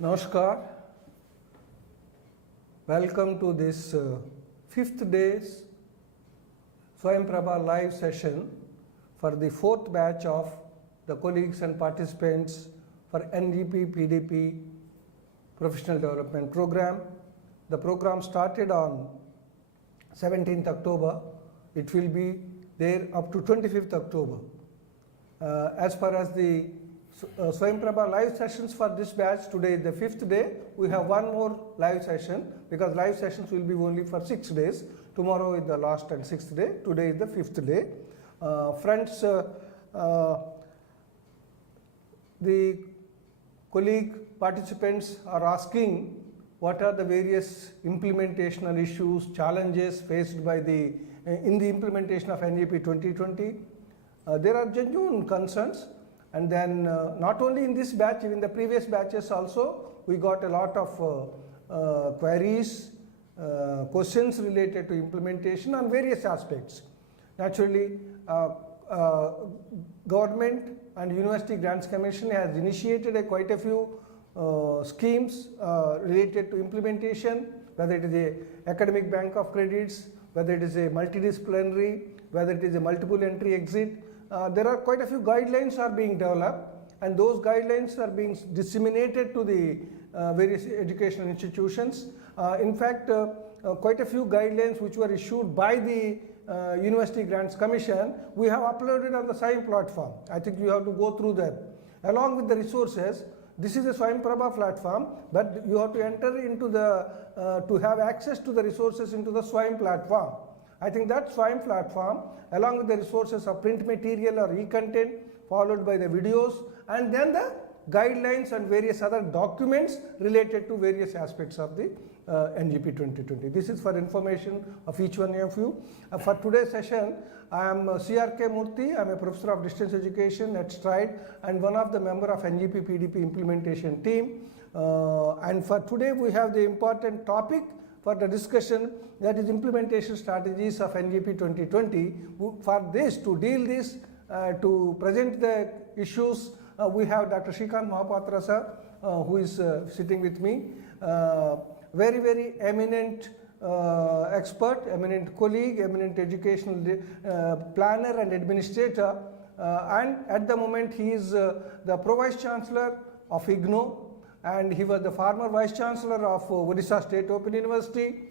Namaskar. Welcome to this fifth day's Swayam Prabha live session for the fourth batch of the colleagues and participants for NEP-PDP Professional Development Program. The program started on 17th October. It will be there up to 25th October. As far as the Swayam Prabha live sessions for this batch, today is the fifth day. We have one more live session because live sessions will be only for 6 days. Tomorrow is the last and sixth day. Today is the fifth day. Friends, the colleague participants are asking what are the various implementational issues, challenges faced by in the implementation of NEP 2020. There are genuine concerns. And then not only in this batch, even the previous batches also, we got a lot of queries, questions related to implementation on various aspects. Naturally, Government and University Grants Commission has initiated quite a few schemes related to implementation, whether it is a academic bank of credits, whether it is a multidisciplinary, whether it is a multiple entry exit. There are quite a few guidelines are being developed, and those guidelines are being disseminated to the various educational institutions. In fact, quite a few guidelines which were issued by the University Grants Commission, we have uploaded on the Swayam platform. I think you have to go through them. Along with the resources, this is a Swayam Prabha platform, but you have to enter into to have access to the resources into the Swayam platform. I think that Swayam platform, along with the resources of print material or e-content, followed by the videos, and then the guidelines and various other documents related to various aspects of the NEP 2020. This is for information of each one of you. For today's session, I am Srikant Murthy. I am a professor of distance education at Stride and one of the member of NEP PDP implementation team. And for today, we have the important topic for the discussion, that is implementation strategies of NEP 2020. For this, to deal this, to present the issues, we have Dr. Srikant Mohapatra sir, who is sitting with me. Very, very eminent expert, eminent colleague, eminent educational planner and administrator. And at the moment, he is the Pro-Vice Chancellor of IGNOU, and he was the former Vice Chancellor of Odisha State Open University.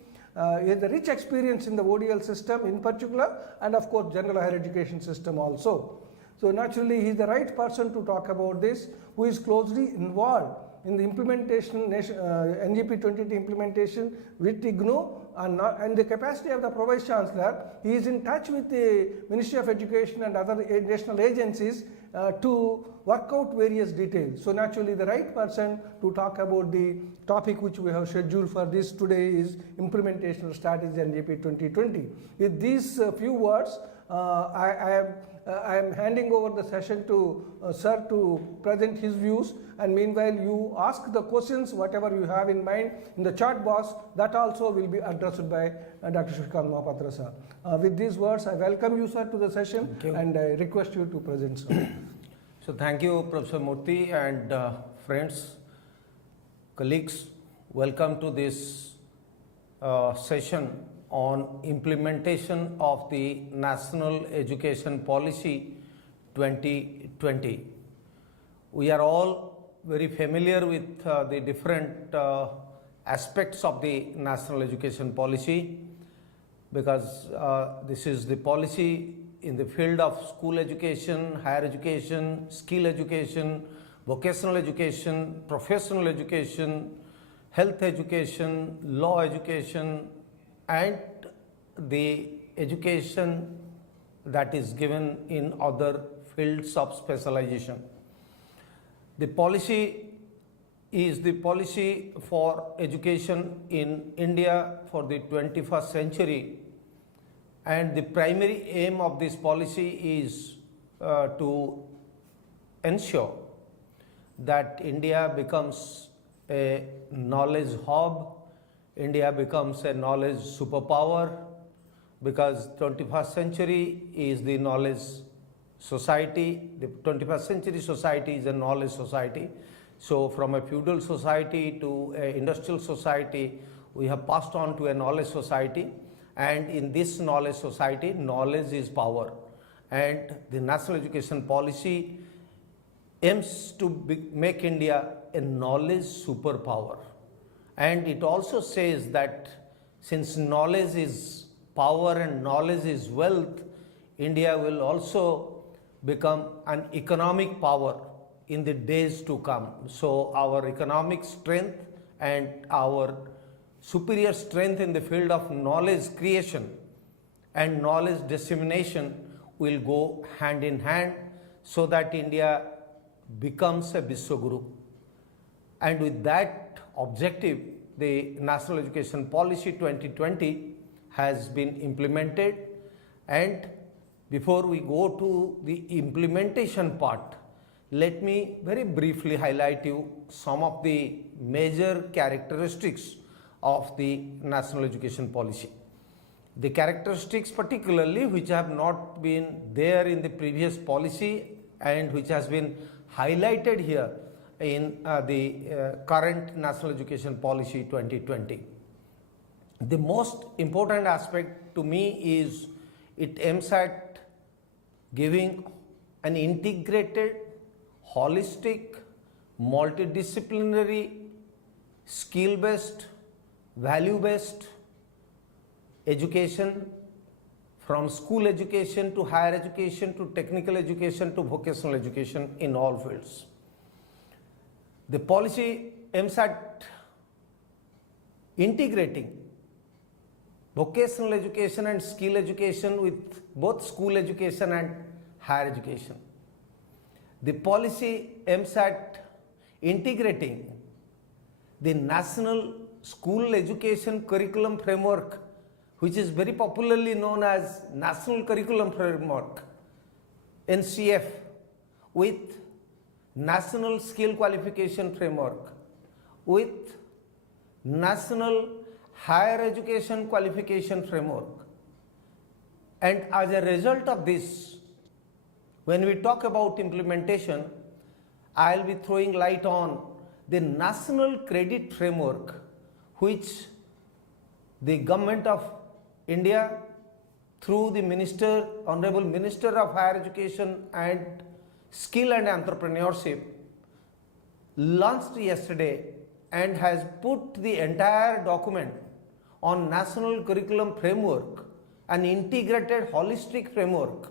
He has a rich experience in the ODL system in particular, and of course general higher education system also. So naturally he is the right person to talk about this, who is closely involved in the implementation, NEP 2020 implementation with IGNOU, and the capacity of the Pro-Vice Chancellor. He is in touch with the Ministry of Education and other national agencies to work out various details. So naturally the right person to talk about the topic which we have scheduled for this today is implementational strategy and NEP 2020. With these few words, I am handing over the session to sir to present his views, and meanwhile you ask the questions whatever you have in mind in the chat box. That also will be addressed by Dr. Srikant Mohapatra sir. With these words, I welcome you sir to the session, and I request you to present sir. So thank you, Professor Murthy, and friends, colleagues, welcome to this session on implementation of the National Education Policy 2020. We are all very familiar with the different aspects of the National Education Policy, because this is the policy in the field of school education, higher education, skill education, vocational education, professional education, health education, law education, and the education that is given in other fields of specialization. The policy is the policy for education in India for the 21st century, and the primary aim of this policy is to ensure that India becomes a knowledge hub, India becomes a knowledge superpower, because 21st century is the knowledge society. The 21st century society is a knowledge society. So from a feudal society to an industrial society, we have passed on to a knowledge society, and in this knowledge society, knowledge is power, and the national education policy aims to make India a knowledge superpower. And it also says that since knowledge is power and knowledge is wealth, India will also become an economic power in the days to come. So our economic strength and our superior strength in the field of knowledge creation and knowledge dissemination will go hand in hand, so that India becomes a Vishwaguru. And with that objective, the National Education Policy 2020 has been implemented. And before we go to the implementation part, let me very briefly highlight you some of the major characteristics of the National Education Policy. The characteristics particularly which have not been there in the previous policy and which has been highlighted here in the current National Education Policy 2020. The most important aspect to me is it aims at giving an integrated, holistic, multidisciplinary, skill-based, value-based education, from school education to higher education to technical education to vocational education in all fields. The policy aims at integrating vocational education and skill education with both school education and higher education. The policy aims at integrating the National School Education Curriculum Framework, which is very popularly known as National Curriculum Framework, NCF, with National Skill Qualification Framework, with National Higher Education Qualification Framework. And as a result of this, when we talk about implementation, I'll be throwing light on the National Credit Framework, which the Government of India through the Minister, Honorable Minister of Higher Education and Skill and Entrepreneurship launched yesterday and has put the entire document on National Curriculum Framework, an integrated holistic framework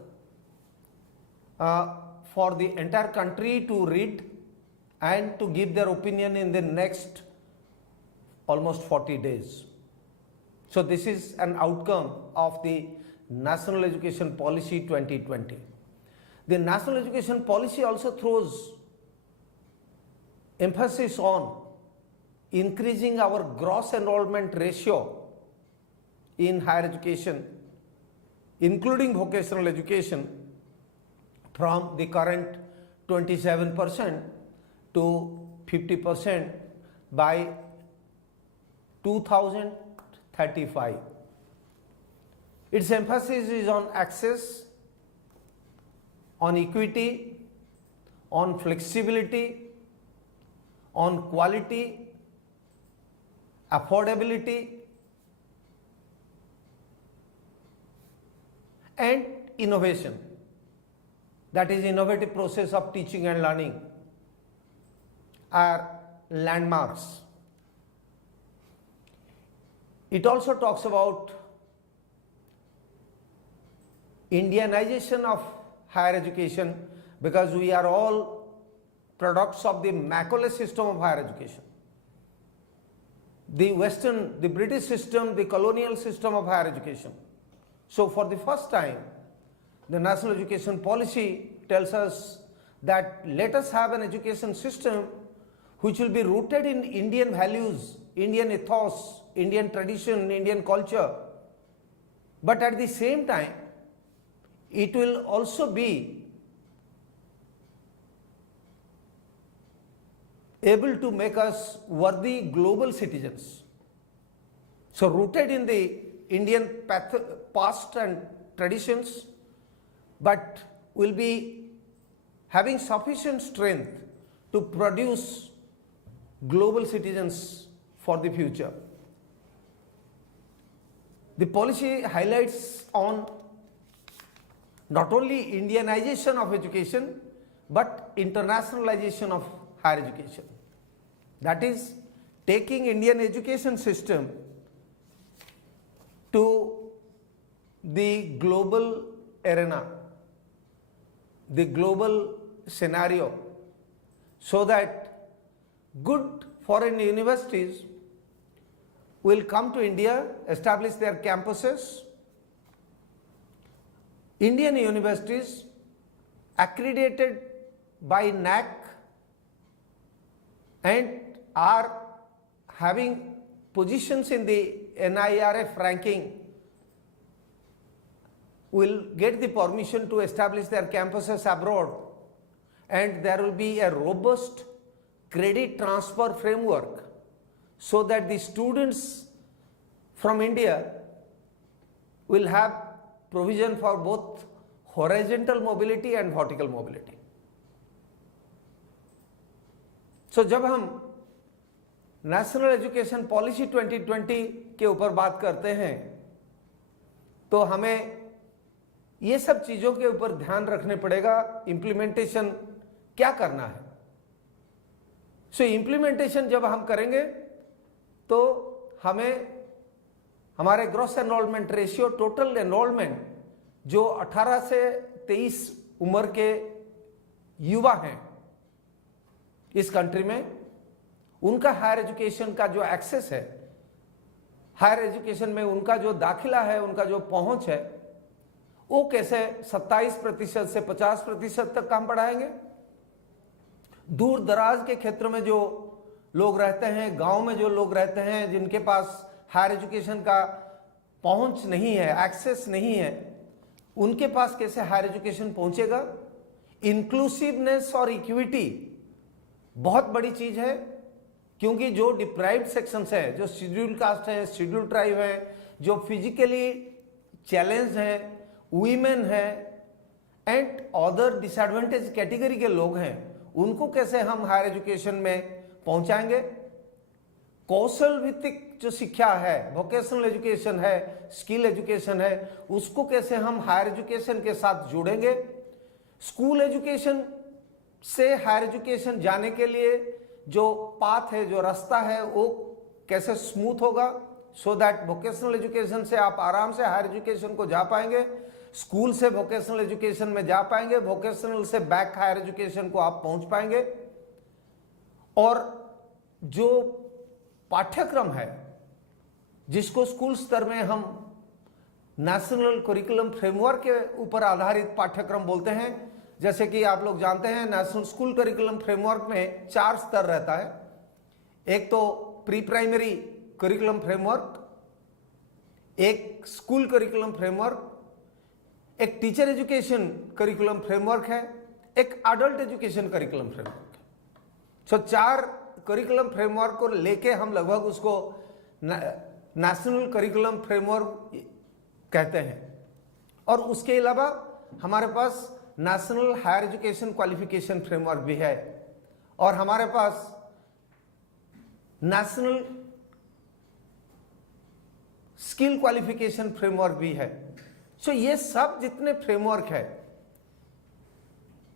for the entire country to read and to give their opinion in the next almost 40 days. So this is an outcome of the National Education Policy 2020. The National Education Policy also throws emphasis on increasing our gross enrollment ratio in higher education, including vocational education, from the current 27% to 50% by 2035. Its emphasis is on access, on equity, on flexibility, on quality, affordability, and innovation. That is, innovative process of teaching and learning are landmarks. It also talks about Indianization of higher education, because we are all products of the Macaulay system of higher education. The Western, the British system, the colonial system of higher education. So for the first time, the National Education Policy tells us that let us have an education system which will be rooted in Indian values, Indian ethos, Indian tradition, Indian culture. But at the same time, it will also be able to make us worthy global citizens. So rooted in the Indian past and traditions, but will be having sufficient strength to produce global citizens for the future. The policy highlights on not only Indianization of education but internationalization of higher education. That is, taking Indian education system to the global arena, the global scenario, so that good foreign universities will come to India, establish their campuses. Indian universities accredited by NEP and are having positions in the NIRF ranking will get the permission to establish their campuses abroad, and there will be a robust credit transfer framework so that the students from India will have provision for both horizontal mobility and vertical mobility. So जब हम national education policy 2020 के ऊपर बात करते हैं तो हमें ये सब चीज़ों के ऊपर ध्यान रखने पड़ेगा। इम्प्लीमेंटेशन क्या करना है? सो इम्प्लीमेंटेशन जब हम करेंगे तो हमें हमारे gross enrolment ratio, total enrolment जो 18 से 23 उम्र के युवा हैं इस कंट्री में, उनका हायर एजुकेशन का जो एक्सेस है, हायर एजुकेशन में उनका जो दाखिला है, उनका जो पहुंच है, वो कैसे 27% से 50% तक हम बढ़ाएंगे। दूर दराज के क्षेत्र में जो लोग रहते हैं, गांव में जो लोग रहते हैं, जिनके पास हायर एजुकेशन का पहुंच नहीं है, एक्सेस नहीं है, उनके पास कैसे हायर एजुकेशन पहुंचेगा। इंक्लूसिवनेस और इक्विटी बहुत बड़ी चीज है, क्योंकि जो डिप्राइव्ड सेक्शंस हैं, जो शेड्यूल कास्ट हैं, शेड्यूल ट्राइब हैं, जो फिजिकली चैलेंज हैं, वीमेन हैं एंड अदर डिसएडवांटेज कैटेगरी के लोग हैं, उनको कैसे हम हायर एजुकेशन में पहुंचाएंगे। कौशल भित्तिक जो शिक्षा है, वोकेशनल एजुकेशन है, स्किल एजुकेशन है, उसको कैसे हम हायर एजुकेशन के साथ जोड़ेंगे। स्कूल एजुकेशन से हायर एजुकेशन जाने के लिए जो पाथ है, जो रास्ता है, वो कैसे स्मूथ होगा, सो दैट वोकेशनल एजुकेशन से आप आराम से हायर एजुकेशन को जा पाएंगे, स्कूल से वोकेशनल एजुकेशन में जा पाएंगे, वोकेशनल से बैक हायर एजुकेशन को आप पहुंच पाएंगे। और जो पाठ्यक्रम है जिसको स्कूल स्तर में हम नेशनल करिकुलम फ्रेमवर्क के ऊपर आधारित पाठ्यक्रम बोलते हैं, जैसे कि आप लोग जानते हैं नेशनल स्कूल करिकुलम फ्रेमवर्क में 4 स्तर रहता है। एक तो प्री प्राइमरी करिकुलम फ्रेमवर्क, एक स्कूल करिकुलम फ्रेमवर्क, एक टीचर एजुकेशन करिकुलम फ्रेमवर्क है, एक एडल्ट एजुकेशन करिकुलम फ्रेमवर्क है। सो 4 करिकुलम फ्रेमवर्क को लेके हम लगभग उसको नेशनल करिकुलम फ्रेमवर्क कहते हैं। और उसके अलावा हमारे पास national higher education qualification framework भी है, और हमारे पास नेशनल स्किल क्वालिफिकेशन फ्रेमवर्क भी है। सो ये सब जितने फ्रेमवर्क है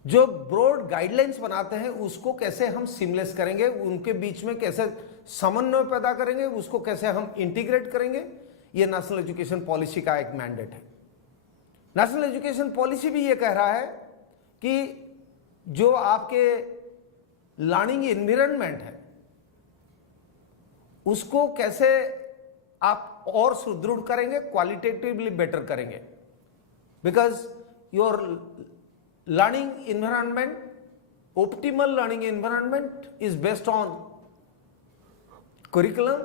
जो ब्रॉड गाइडलाइंस बनाते हैं, उसको कैसे हम सीमलेस करेंगे, उनके बीच में कैसे समन्वय पैदा करेंगे, उसको कैसे हम इंटीग्रेट करेंगे, ये नेशनल एजुकेशन पॉलिसी का एक मैंडेट है। नेशनल एजुकेशन पॉलिसी भी ये कह रहा है कि जो आपके लर्निंग एनवायरनमेंट है उसको कैसे आप और सुदृढ़ करेंगे, क्वालिटेटिवली बेटर करेंगे। Because your learning environment, optimal learning environment is based on curriculum,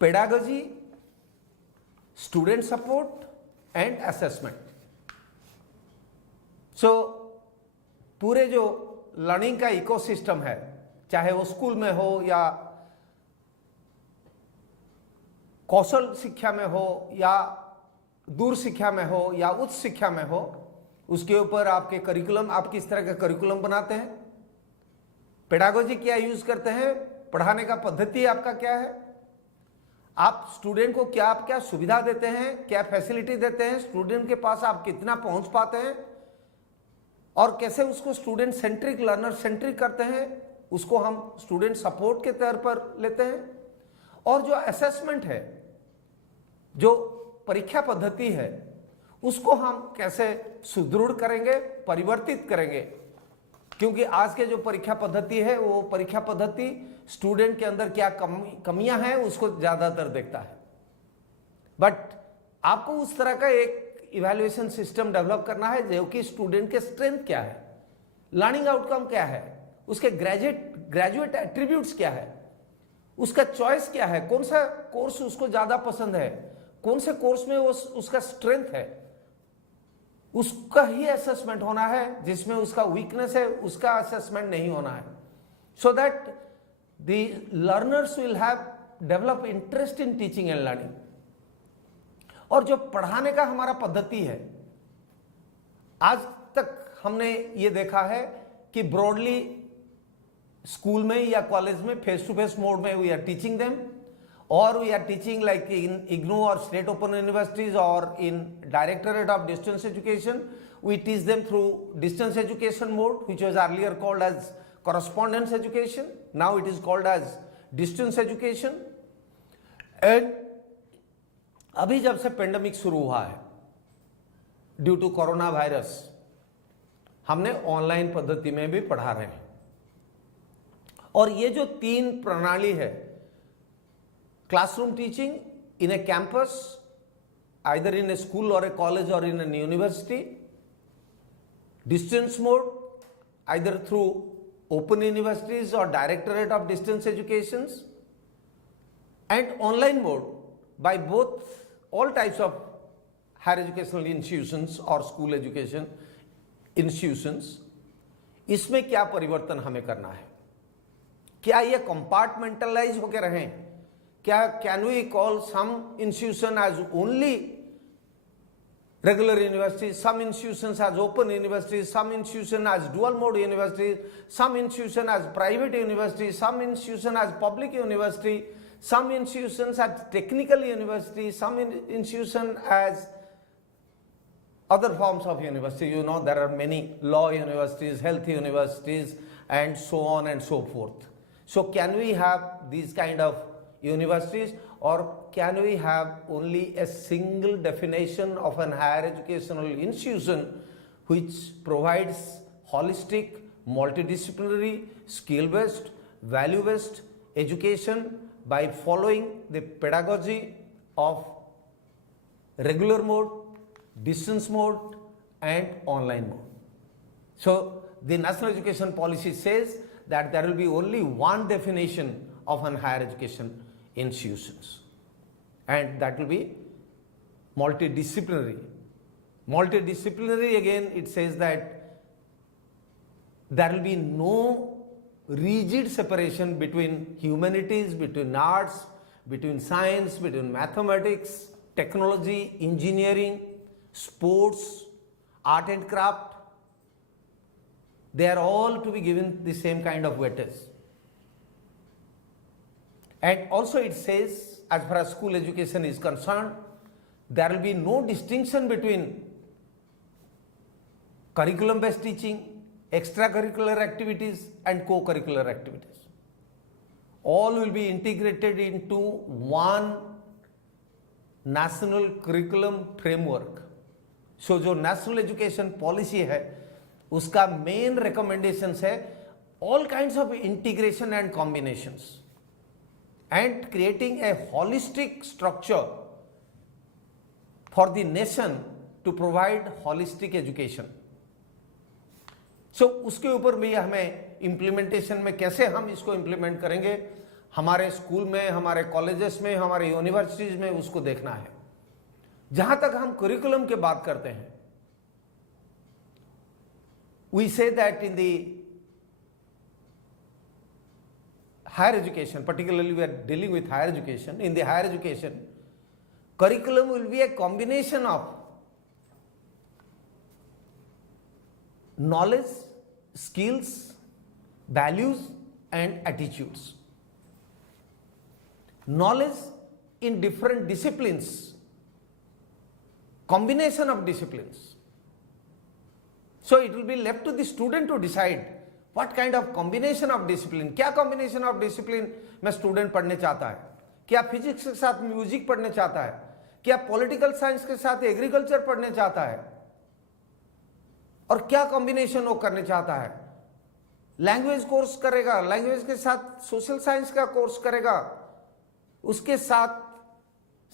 pedagogy, student support and assessment. So पूरे जो लर्निंग का इकोसिस्टम है, चाहे वो स्कूल में हो या कौशल शिक्षा में हो या दूर शिक्षा में हो या उच्च शिक्षा में हो, उसके ऊपर आपके करिकुलम, आप किस तरह का करिकुलम बनाते हैं, पेडागोजी क्या यूज करते हैं, पढ़ाने का पद्धति आपका क्या है, आप स्टूडेंट को क्या सुविधा देते हैं, क्या फैसिलिटी देते हैं, स्टूडेंट के पास आप कितना पहुंच पाते हैं और कैसे उसको स्टूडेंट सेंट्रिक, लर्नर सेंट्रिक करते हैं, उसको हम स्टूडेंट सपोर्ट के तौर पर लेते हैं। और जो असेसमेंट है, जो परीक्षा पद्धति है, उसको हम कैसे सुदृढ़ करेंगे, परिवर्तित करेंगे, क्योंकि आज के जो परीक्षा पद्धति है वो परीक्षा पद्धति स्टूडेंट के अंदर क्या कमियां हैं उसको ज्यादातर देखता है। बट आपको उस तरह का एक इवैल्यूएशन सिस्टम डेवलप करना है जो कि स्टूडेंट के स्ट्रेंथ क्या है, लर्निंग आउटकम क्या है, उसके ग्रेजुएट एट्रीब्यूट्स क्या है, उसका चॉइस क्या है, कौन सा कोर्स उसको ज्यादा पसंद है, कौन से कोर्स में उसका स्ट्रेंथ है, उसका ही असेसमेंट होना है। जिसमें उसका वीकनेस है उसका असेसमेंट नहीं होना है, so that the learners will have develop interest in teaching and learning. और जो पढ़ाने का हमारा पद्धति है, आज तक हमने ये देखा है कि ब्रॉडली स्कूल में या कॉलेज में फेस टू फेस मोड में we are teaching them, or we are teaching like in IGNOU or state open universities or in Directorate of Distance Education, we teach them through distance education mode, which was earlier called as correspondence education, now it is called as distance education. And अभी जब से pandemic शुरू हुआ है due to corona virus, हमने online पद्धति में भी पढ़ा रहे हैं। और ये जो तीन प्रणाली है, classroom teaching in a campus, either in a school or a college or in a university, distance mode either through open universities or Directorate of Distance Educations, and online mode by both all types of higher educational institutions or school education institutions। इसमें क्या परिवर्तन हमें करना है, क्या ये compartmentalise होकर रहें, क्या can we call some institution as only regular universities, some institutions as open universities, some institution as dual mode universities, some institution as private universities, some institution as public university, some institutions as technical university, some institution as other forms of university. You know, there are many law universities, health universities, and so on and so forth. So can we have these kind of universities, or can we have only a single definition of an higher educational institution which provides holistic, multidisciplinary, skill-based, value-based education by following the pedagogy of regular mode, distance mode, and online mode? So the National Education Policy says that there will be only one definition of an higher education institutions, and that will be multidisciplinary. Multidisciplinary, again, it says that there will be no rigid separation between humanities, between arts, between science, between mathematics, technology, engineering, sports, art and craft. They are all to be given the same kind of weightage. And also it says, as far as school education is concerned, there will be no distinction between curriculum-based teaching, extracurricular activities, and co-curricular activities. All will be integrated into one national curriculum framework. So जो national education policy है, उसका main recommendations है all kinds of integration and combinations, and creating a holistic structure for the nation to provide holistic education. So उसके ऊपर भी हमें implementation में कैसे हम इसको implement करेंगे, हमारे स्कूल में, हमारे कॉलेजेस में, हमारे यूनिवर्सिटीज में, उसको देखना है। जहां तक हम करिकुलम की बात करते हैं, we say that in the higher education, particularly we are dealing with higher education, in the higher education, curriculum will be a combination of knowledge, skills, values and attitudes. Knowledge in different disciplines, combination of disciplines. So it will be left to the student to decide what kind of combination of discipline, क्या combination of discipline में student पढ़ने चाहता है, क्या physics के साथ music पढ़ने चाहता है, क्या पॉलिटिकल साइंस के साथ एग्रीकल्चर पढ़ने चाहता है, और क्या कॉम्बिनेशन वो करने चाहता है. लैंग्वेज कोर्स करेगा, लैंग्वेज के साथ सोशल साइंस का कोर्स करेगा, उसके साथ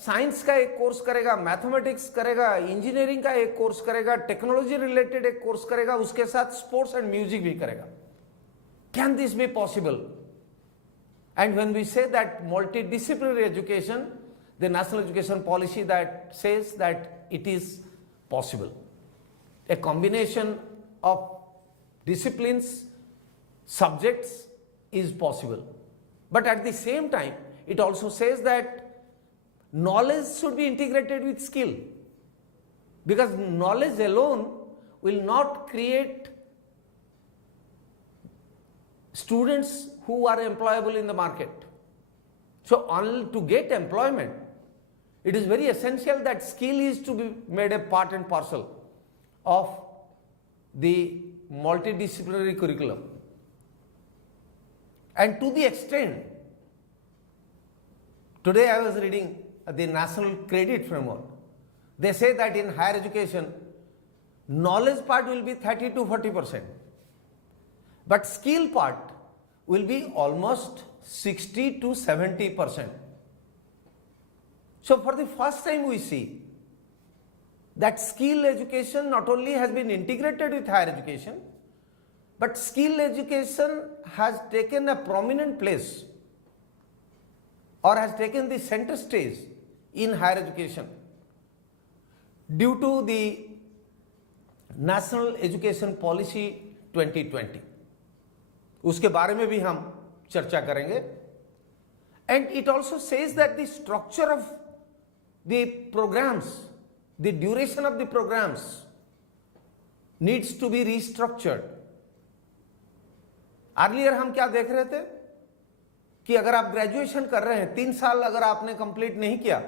साइंस का एक कोर्स करेगा, मैथमेटिक्स करेगा, इंजीनियरिंग का एक कोर्स करेगा, टेक्नोलॉजी रिलेटेड एक कोर्स करेगा, उसके साथ स्पोर्ट्स एंड म्यूजिक भी करेगा. Can this be possible? And when we say that multidisciplinary education, the national education policy that says that it is possible. A combination of disciplines, subjects is possible. But at the same time, it also says that knowledge should be integrated with skill. Because knowledge alone will not create students who are employable in the market. So, to get employment, it is very essential that skill is to be made a part and parcel of the multidisciplinary curriculum. And to the extent, today I was reading the National Credit Framework. They say that in higher education, knowledge part will be 30 to 40%. But skill part will be almost 60 to 70%. So for the first time we see that skill education not only has been integrated with higher education, but skill education has taken a prominent place or has taken the center stage in higher education due to the National Education Policy 2020. उसके बारे में भी हम चर्चा करेंगे. And it also says that the structure of the programs, the duration of the programs needs to be restructured. Earlier हम क्या देख रहे थे कि अगर आप ग्रेजुएशन कर रहे हैं, 3 साल अगर आपने कंप्लीट नहीं किया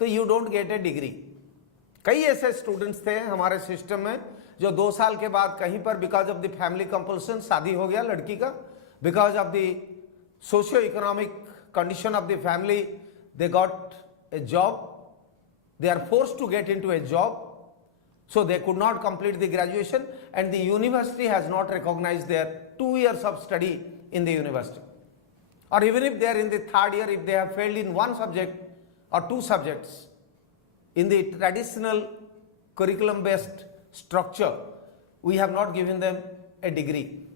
तो you don't get A degree. कई ऐसे स्टूडेंट्स थे हमारे सिस्टम में जो 2 साल के बाद कहीं पर because of the family compulsion शादी हो गया लड़की का, because of the socio economic condition of the family, they got a job, they are forced to get into a job, so they could not complete the graduation and the university has not recognized their 2 years of study in the university. Or even if they are in the 3rd year, if they have failed in 1 subject or 2 subjects, in the traditional curriculum based structure, we have not given them a degree.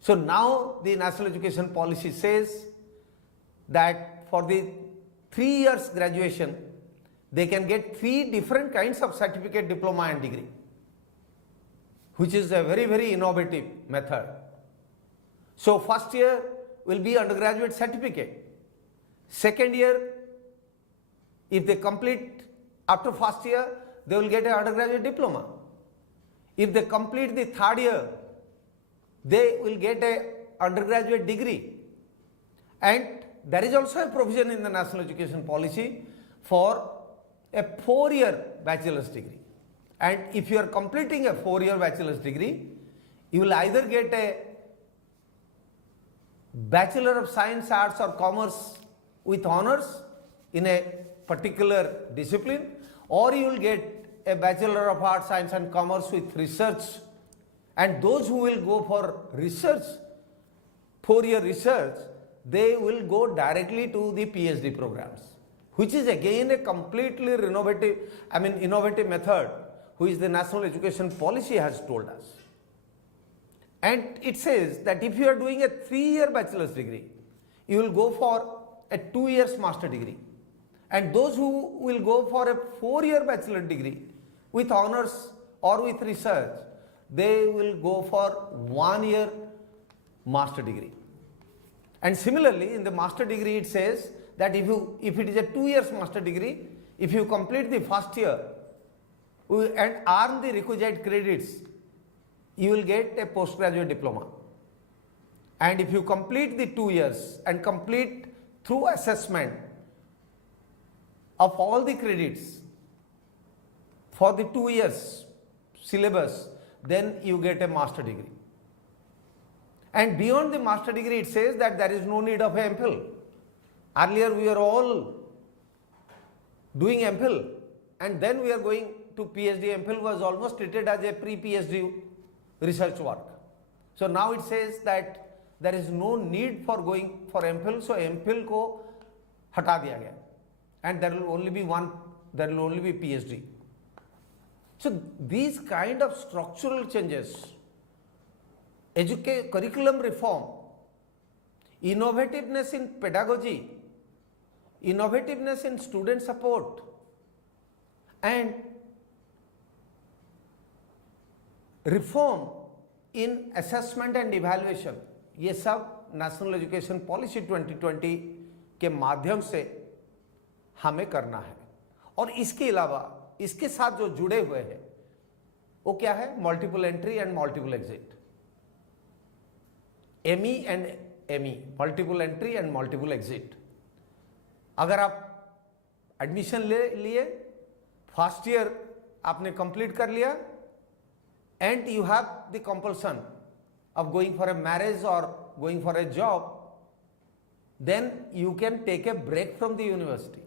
So now the National Education Policy says that for the 3 years graduation, they can get 3 different kinds of certificate, diploma and degree, which is a very, very innovative method. So first year will be undergraduate certificate. Second year, if they complete after first year, they will get an undergraduate diploma. If they complete the 3rd year, they will get an undergraduate degree. And there is also a provision in the National Education Policy for a 4-year bachelor's degree. And if you are completing a 4-year bachelor's degree, you will either get a Bachelor of Science, Arts or Commerce with honors in a particular discipline, or you will get a Bachelor of Arts, Science and Commerce with research. And those who will go for research, 4-year research, they will go directly to the PhD programs, which is again a completely innovative method, which the National Education Policy has told us. And it says that if you are doing a 3-year bachelor's degree, you will go for a 2 years master degree. And those who will go for a 4-year bachelor degree with honors or with research, they will go for 1-year master degree. And similarly, in the master degree, it says that if it is a 2 years master degree, if you complete the first year and earn the requisite credits, you will get a postgraduate diploma. And if you complete the 2 years and complete through assessment of all the credits for the 2 years syllabus, then you get a master degree. And beyond the master degree, it says that there is no need of a MPhil. Earlier we are all doing MPhil, and then we are going to PhD. MPhil was almost treated as a pre-PhD research work. So now it says that there is no need for going for MPhil, so MPhil को हटा दिया गया, and there will only be PhD. So these kind of structural changes, curriculum reform, innovativeness in pedagogy, innovativeness in student support, and reform in assessment and evaluation, ये सब national education policy 2020 के माध्यम से हमें करना है. और इसके अलावा इसके साथ जो जुड़े हुए हैं वो क्या है? Multiple entry and multiple exit, ME and ME, multiple entry and multiple exit. अगर आप एडमिशन ले लिए, फर्स्ट ईयर आपने कंप्लीट कर लिया, and you have the compulsion of going for a marriage or going for a job, then you can take a break from the university.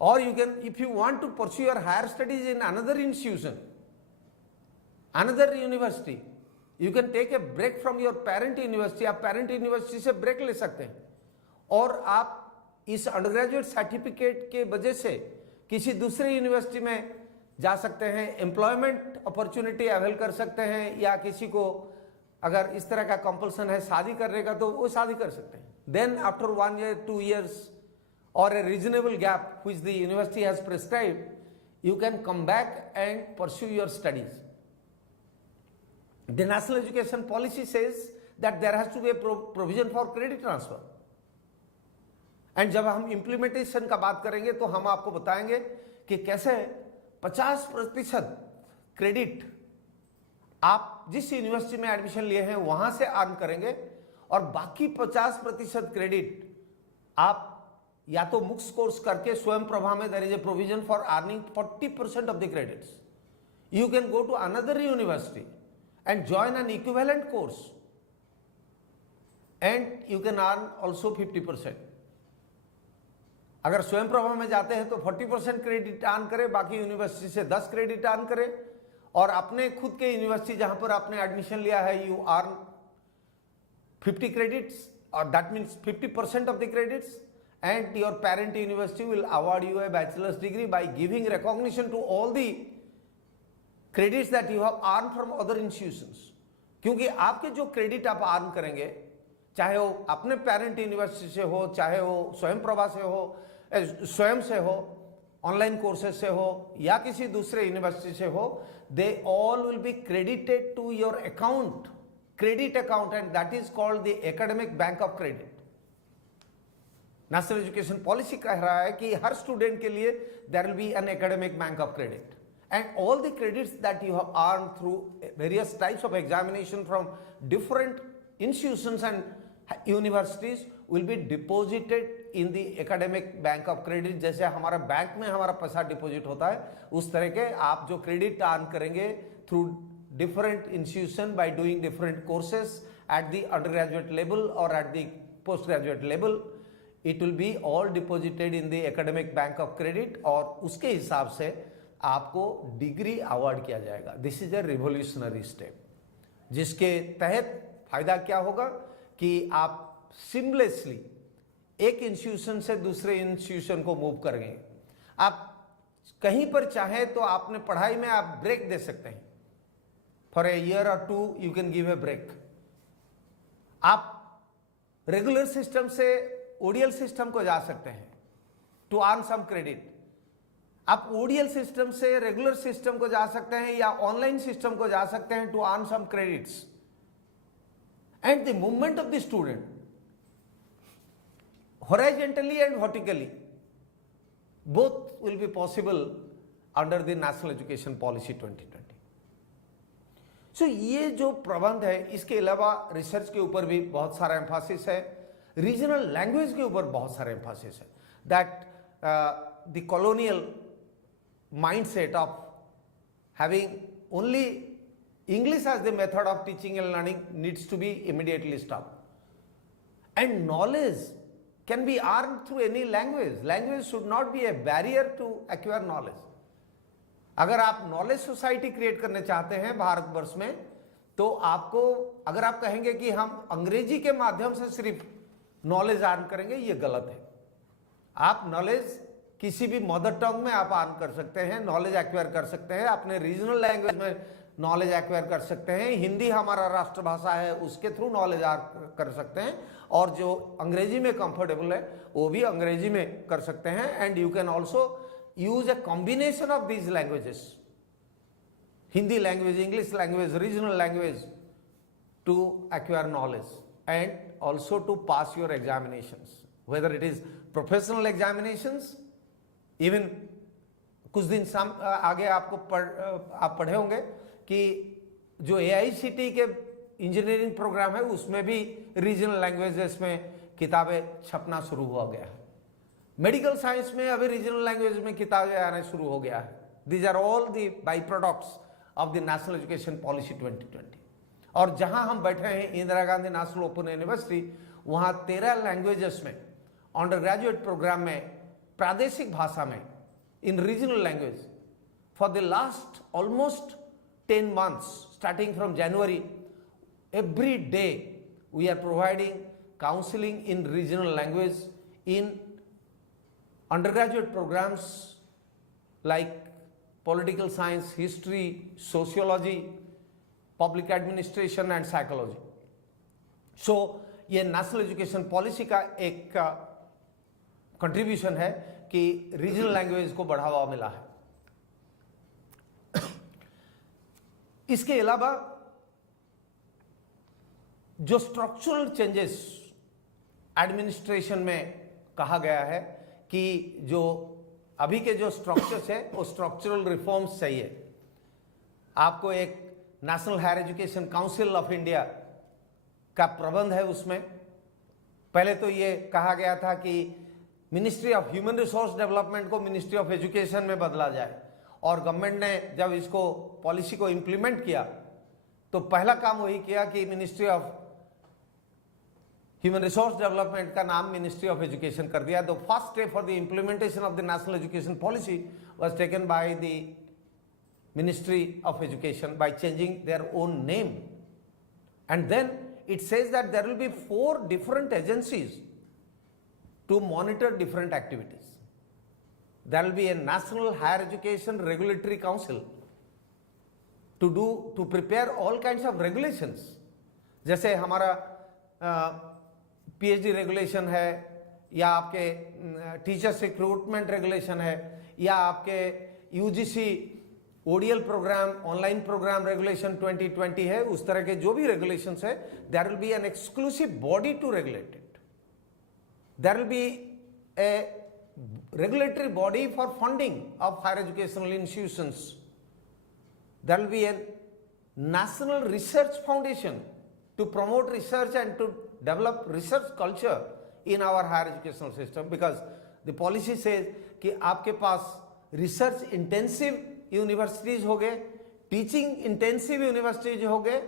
Or you can, if you want to pursue your higher studies in another institution, another university, you can take a break from your parent university. आप parent university से break ले सकते हैं, और आप इस undergraduate certificate के वजह से किसी दूसरे यूनिवर्सिटी में जा सकते हैं, एम्प्लॉयमेंट अपॉर्चुनिटी अवेल कर सकते हैं, या किसी को अगर इस तरह का कंपल्सन है शादी करने का तो वो शादी कर सकते हैं. देन आफ्टर 1 year 2 years और a reasonable gap which the university has prescribed, you can come back and pursue your studies. The national education policy says that there has to be a provision for credit transfer. And जब हम implementation का बात करेंगे तो हम आपको बताएंगे कि कैसे 50% क्रेडिट आप जिस यूनिवर्सिटी में एडमिशन लिए हैं वहां से अर्न करेंगे, और बाकी 50% क्रेडिट आप या तो मुक्स कोर्स करके स्वयं प्रभा में there is a provision for earning 40% of the credits. You can go to another university and join an equivalent course and you can earn also 50%. अगर स्वयं प्रभा में जाते हैं तो 40% क्रेडिट अर्न करें, बाकी यूनिवर्सिटी से 10 क्रेडिट अर्न करें, और अपने खुद के यूनिवर्सिटी जहां पर आपने एडमिशन लिया है यू अर्न 50 क्रेडिट्स, और that means 50% of the credits, and your parent university will award you a bachelor's degree by giving recognition to all the credits that you have earn from other institutions. क्योंकि आपके जो credit आप earn करेंगे, चाहे वो अपने parent university से हो, चाहे वो स्वयं प्रभा से हो, स्वयं से हो, ऑनलाइन कोर्सेज से हो, या किसी दूसरे यूनिवर्सिटी से हो, they all will be credited to your account, credit account, and that is called the academic bank of credit. National education policy कह रहा है कि हर स्टूडेंट के लिए there will be an academic bank of credit, and all the credits that you have earned through various types of examination from different institutions and universities will be deposited in the academic bank of credit. जैसे हमारा bank में हमारा पैसा deposit होता है, उस तरह के आप जो क्रेडिट अर्न करेंगे through different institution by doing different courses at the undergraduate level और at the post graduate level, it will be all deposited in the academic bank of credit, और उसके हिसाब से आपको डिग्री अवार्ड किया जाएगा. This is a revolutionary step, जिसके तहत फायदा क्या होगा कि आप सिमलेसली एक इंस्टीट्यूशन से दूसरे इंस्टीट्यूशन को मूव करेंगे. आप कहीं पर चाहे तो आपने पढ़ाई में आप ब्रेक दे सकते हैं, फॉर ए ईयर और 2 you can give a break. आप रेगुलर सिस्टम से ओडीएल सिस्टम को जा सकते हैं टू अर्न सम क्रेडिट. आप ओडीएल सिस्टम से रेगुलर सिस्टम को जा सकते हैं या ऑनलाइन सिस्टम को जा सकते हैं to earn some credits. And the movement of the student horizontally and vertically, both will be possible under the National Education Policy 2020. सो ये जो प्रबंध है, इसके अलावा रिसर्च के ऊपर भी बहुत सारा एम्फासिस है, रीजनल लैंग्वेज के ऊपर बहुत सारा एम्फासिस है, that the colonial mindset of having only English as the method of teaching and learning needs to be immediately stopped. And knowledge can be earned through any language. Language should not be a barrier to acquire knowledge. अगर आप knowledge society create करने चाहते हैं भारतवर्ष में, तो आपको, अगर आप कहेंगे कि हम अंग्रेजी के माध्यम से सिर्फ नॉलेज अर्न करेंगे, ये गलत है। आप नॉलेज किसी भी मदर टंग में आप अर्न कर सकते हैं, नॉलेज एक्वायर कर सकते हैं, अपने रीजनल लैंग्वेज में नॉलेज एक्वायर कर सकते हैं, हिंदी हमारा राष्ट्रभाषा है उसके थ्रू नॉलेज अर्न कर सकते हैं, और जो अंग्रेजी में कंफर्टेबल है वो भी अंग्रेजी में कर सकते हैं। And you can also use a combination of these languages, Hindi language, English language, regional language, to acquire knowledge and also to pass your examinations, whether it is professional examinations. Even कुछ दिन आगे आपको आप पढ़े होंगे कि जो AICTE के इंजीनियरिंग प्रोग्राम है उसमें भी रीजनल लैंग्वेजेस में किताबें छपना शुरू हुआ गया है। मेडिकल साइंस में अभी रीजनल लैंग्वेज में किताबें आना शुरू हो गया है। These are all the byproducts of the national education policy 2020। और जहां हम बैठे हैं Indira Gandhi national open university, वहां 13 लैंग्वेजेस में अंडर ग्रेजुएट प्रोग्राम में प्रादेशिक भाषा में, in regional language, for the last almost 10 months starting from January, every day we are providing counseling in regional language in undergraduate programs like political science, history, sociology, public administration and psychology. So ये national education policy का एक contribution है कि regional language को बढ़ावा मिला है। इसके अलावा जो स्ट्रक्चरल चेंजेस एडमिनिस्ट्रेशन में कहा गया है कि जो अभी के जो स्ट्रक्चर्स है वो स्ट्रक्चरल रिफॉर्म्स चाहिए। आपको एक national higher education council of India का प्रबंध है। उसमें पहले तो ये कहा गया था कि ministry of human resource development को मिनिस्ट्री ऑफ एजुकेशन में बदला जाए, और गवर्नमेंट ने जब इसको पॉलिसी को इंप्लीमेंट किया तो पहला काम वही किया कि ministry of human resource development का नाम मिनिस्ट्री ऑफ एजुकेशन कर दिया। The first step for the implementation of the national education policy was taken by the ministry of education by changing their own name, and then it says that there will be 4 different agencies to monitor different activities. There will be a National Higher Education Regulatory Council to prepare all kinds of regulations. जैसे हमारा PhD regulation है, या आपके teachers recruitment regulation है, या आपके UGC ODL programme, online programme regulation 2020 है, उस तरह के जो भी रेगुलेशंस है, there will be an exclusive body to regulate it. There will be a regulatory body for funding of higher educational institutions. There will be a national research foundation to promote research and to develop research culture in our higher educational system, because the policy says कि आपके पास research intensive universities हो गए, teaching intensive universities हो गए,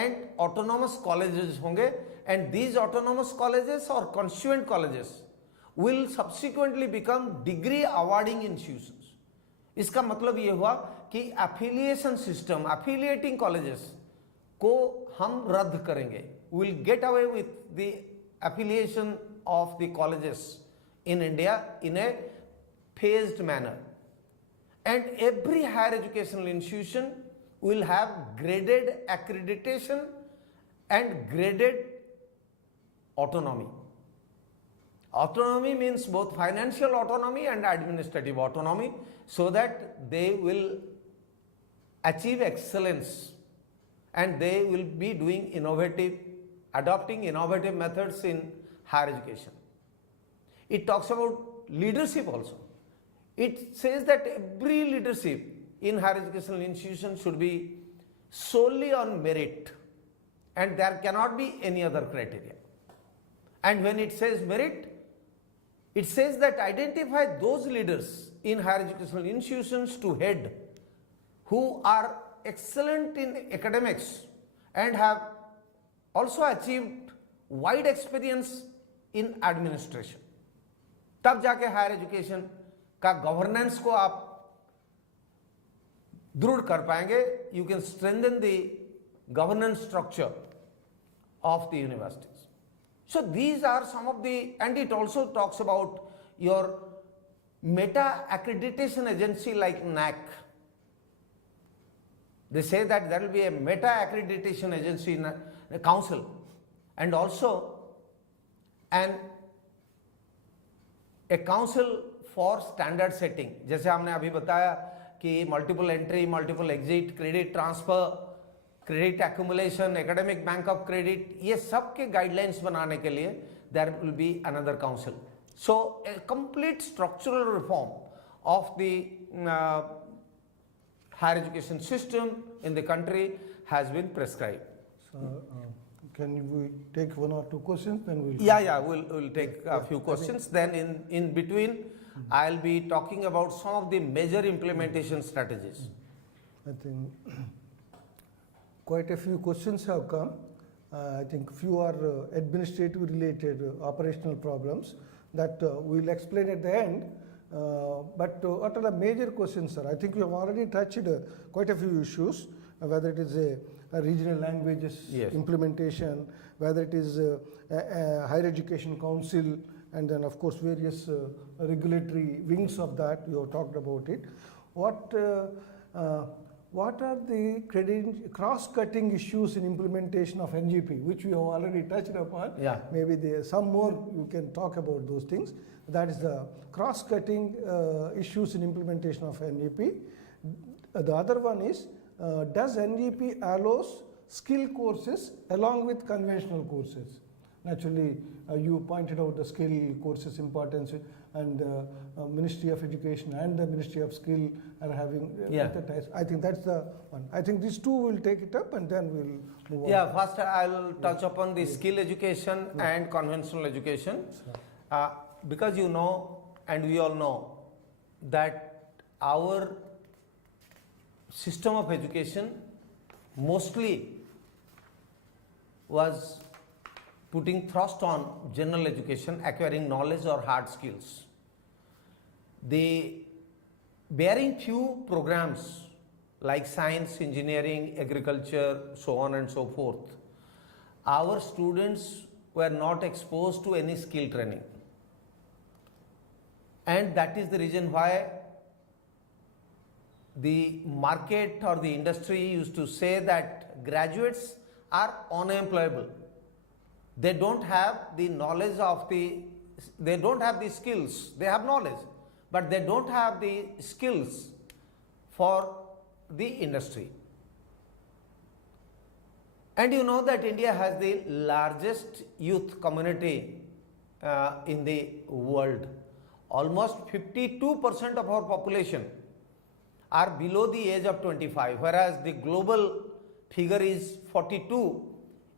and autonomous colleges होंगे, and these autonomous colleges or constituent colleges will subsequently become degree awarding institutions. इसका मतलब ये हुआ कि affiliation system, affiliating colleges को हम रद्द करेंगे. We will get away with the affiliation of the colleges in India in a phased manner. And every higher educational institution will have graded accreditation and graded autonomy. Autonomy means both financial autonomy and administrative autonomy, so that they will achieve excellence and they will be adopting innovative methods in higher education. It talks about leadership also. It says that every leadership in higher educational institution should be solely on merit, and there cannot be any other criteria. And when it says merit, it says that identify those leaders in higher educational institutions to head who are excellent in academics and have also achieved wide experience in administration. तब जाके higher education का governance को आप दृढ़ कर पाएंगे. You can strengthen the governance structure of the universities. So these are some of the, and it also talks about your meta accreditation agency like NAC. They say that there will be a meta accreditation agency in a council, and also a council for standard setting. जैसे हमने अभी बताया कि multiple entry, multiple exit, credit transfer, credit accumulation, academic bank of credit, ये सब के guidelines बनाने के लिए there will be another council. So a complete structural reform of the higher education system in the country has been prescribed. Can we take one or two questions, then we'll... We'll take a few questions. Then in between, I'll be talking about some of the major implementation strategies. I think quite a few questions have come. I think few are administrative related operational problems that we'll explain at the end. But what are the major questions, sir? I think we have already touched quite a few issues, whether it is a regional languages implementation, whether it is a higher education council, and then of course various regulatory wings of that. We have talked about it. What are the cross-cutting issues in implementation of NGP, which we have already touched upon? Yeah. Maybe there some more you can talk about those things. That is the cross-cutting issues in implementation of NGP. The other one is, does NGP allows skill courses along with conventional courses? Naturally, you pointed out the skill courses importance, and Ministry of Education and the Ministry of Skill are having I think that's the one. I think these two will take it up, and then we'll move on. First I'll touch upon the skill education and conventional education. Because you know, and we all know, that our system of education mostly was putting thrust on general education, acquiring knowledge or hard skills. The bearing few programs like science, engineering, agriculture, so on and so forth, our students were not exposed to any skill training. And that is the reason why the market or the industry used to say that graduates are unemployable. They don't have the knowledge of they don't have the skills. They have knowledge, but they don't have the skills for the industry. And you know that India has the largest youth community in the world. Almost 52% of our population are below the age of 25, whereas the global figure is 42.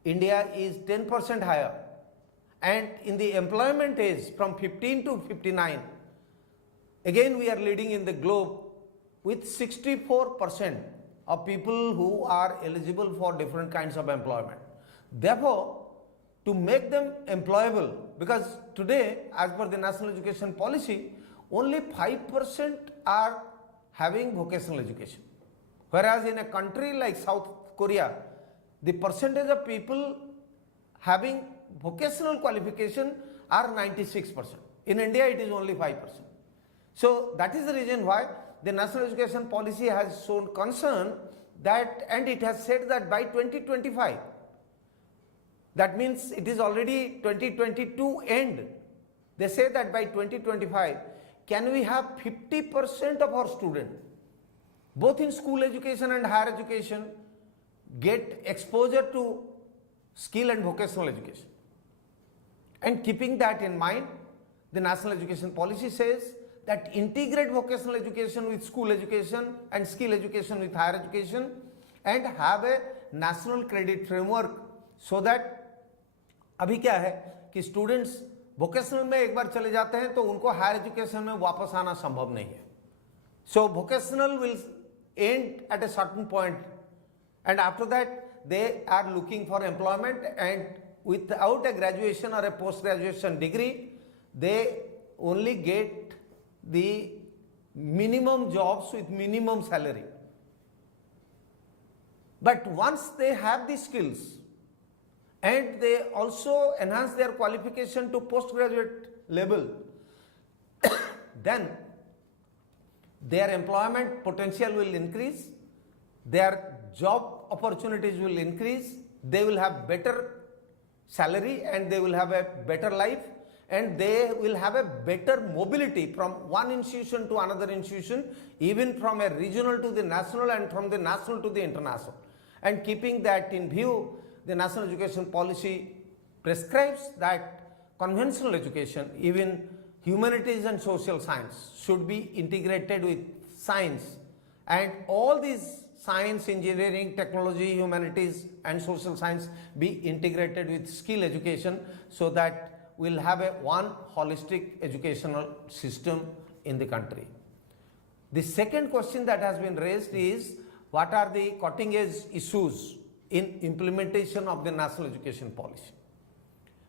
India is 10% higher. And in the employment age from 15 to 59, again we are leading in the globe with 64% of people who are eligible for different kinds of employment. Therefore, to make them employable, because today as per the national education policy, only 5% are having vocational education. Whereas in a country like South Korea, the percentage of people having vocational qualification are 96%. In India, it is only 5%. So that is the reason why the national education policy has shown concern that, and it has said that by 2025, that means it is already 2022 end. They say that by 2025, can we have 50% of our students, both in school education and higher education, get exposure to skill and vocational education? And keeping that in mind, the national education policy says that integrate vocational education with school education and skill education with higher education, and have a national credit framework so that अभी क्या है कि students vocational में एक बार चले जाते हैं तो उनको हायर एजुकेशन में वापस आना संभव नहीं है. So vocational will end at a certain point, and after that they are looking for employment, and without a graduation or a post-graduation degree, they only get the minimum jobs with minimum salary. But once they have the skills and they also enhance their qualification to postgraduate level, then their employment potential will increase, their job opportunities will increase, they will have better salary and they will have a better life, and they will have a better mobility from one institution to another institution, even from a regional to the national and from the national to the international. And keeping that in view, the national education policy prescribes that conventional education, even humanities and social science, should be integrated with science, and all these science, engineering, technology, humanities and social science be integrated with skill education, so that we'll have a one holistic educational system in the country. The second question that has been raised is, what are the cutting edge issues in implementation of the national education policy?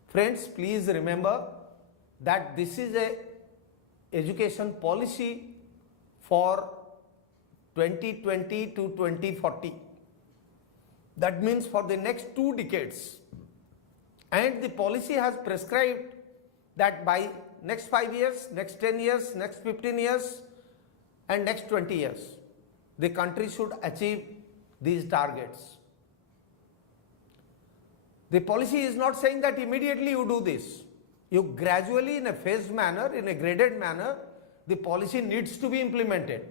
Friends, please remember that this is a education policy for 2020 to 2040. That means for the next 2 decades. And the policy has prescribed that by next 5 years, next 10 years, next 15 years and next 20 years, the country should achieve these targets. The policy is not saying that immediately you do this. You gradually, in a phased manner, in a graded manner, the policy needs to be implemented,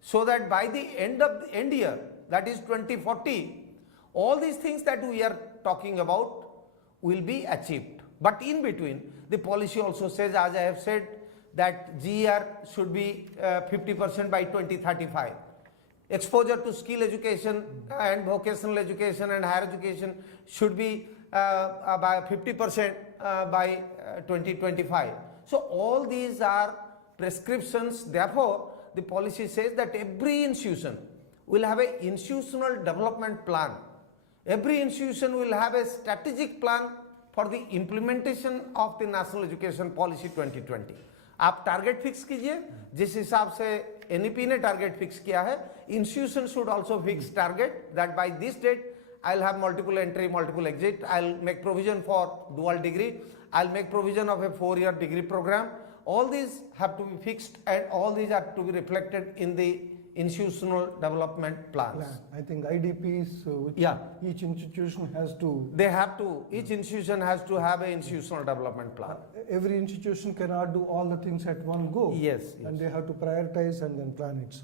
so that by the end year, that is 2040, all these things that we are talking about will be achieved. But in between, the policy also says, as I have said, that GER should be 50% by 2035. Exposure to skill education and vocational education and higher education should be by 50% by 2025. So all these are prescriptions. Therefore, the policy says that every institution will have an institutional development plan. Every institution will have a strategic plan for the implementation of the National Education Policy 2020. आप target fix कीजिए, जिस हिसाब से NEP ने target fix किया है, institution should also fix target that by this date I'll have multiple entry, multiple exit, I'll make provision for dual degree, I'll make provision of a 4-year degree program. All these have to be fixed and all these are to be reflected in the institutional development plans. I think IDPs, which each institution has to. Each institution has to have an institutional development plan. Every institution cannot do all the things at one go. Yes. And they have to prioritize and then plan it.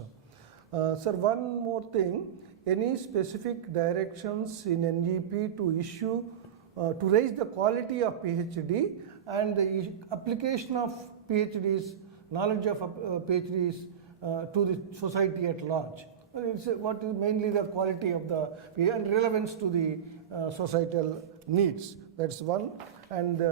Sir, one more thing, any specific directions in NEP to issue, to raise the quality of PhD and the application of PhDs, knowledge of PhDs to the society at large? It's what is mainly the quality of the and relevance to the societal needs. That's one. And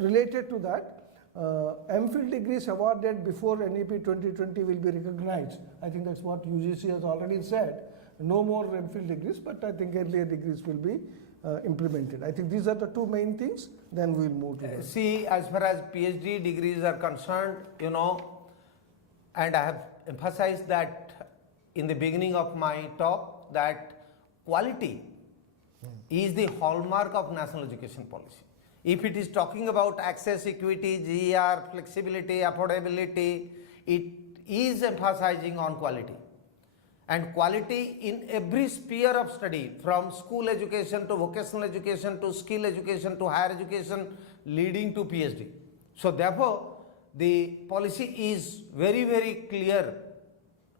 related to that, MPhil degrees awarded before NEP 2020 will be recognized. I think that's what UGC has already said. No more MPhil degrees, but I think earlier degrees will be implemented. I think these are the 2 main things. Then we'll move to that. See, as far as PhD degrees are concerned, you know, and I have emphasized that in the beginning of my talk, that quality is the hallmark of national education policy. If it is talking about access, equity, GER, flexibility, affordability, it is emphasizing on quality. And quality in every sphere of study, from school education to vocational education to skill education to higher education, leading to PhD. So therefore, the policy is very, very clear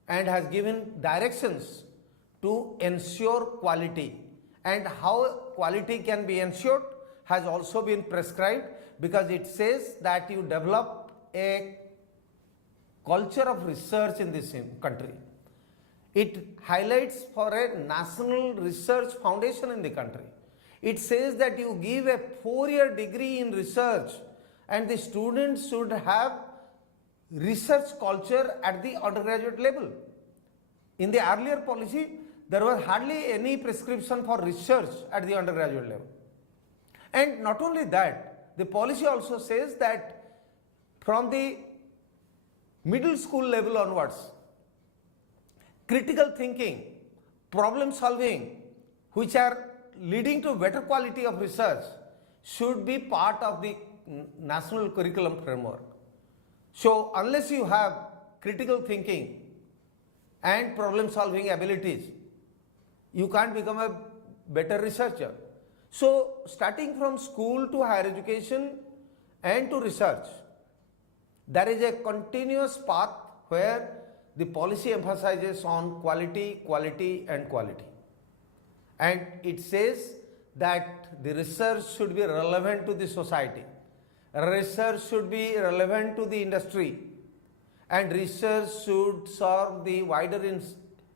and has given directions to ensure quality. And how quality can be ensured has also been prescribed, because it says that you develop a culture of research in this country. It highlights for a national research foundation in the country. It says that you give a 4-year degree in research and the students should have research culture at the undergraduate level. In the earlier policy, there was hardly any prescription for research at the undergraduate level. And not only that, the policy also says that from the middle school level onwards, critical thinking, problem solving, which are leading to better quality of research, should be part of the national curriculum framework. So unless you have critical thinking and problem solving abilities, you can't become a better researcher. So starting from school to higher education and to research, there is a continuous path where the policy emphasizes on quality, quality and quality. And it says that the research should be relevant to the society. Research should be relevant to the industry, and research should serve the wider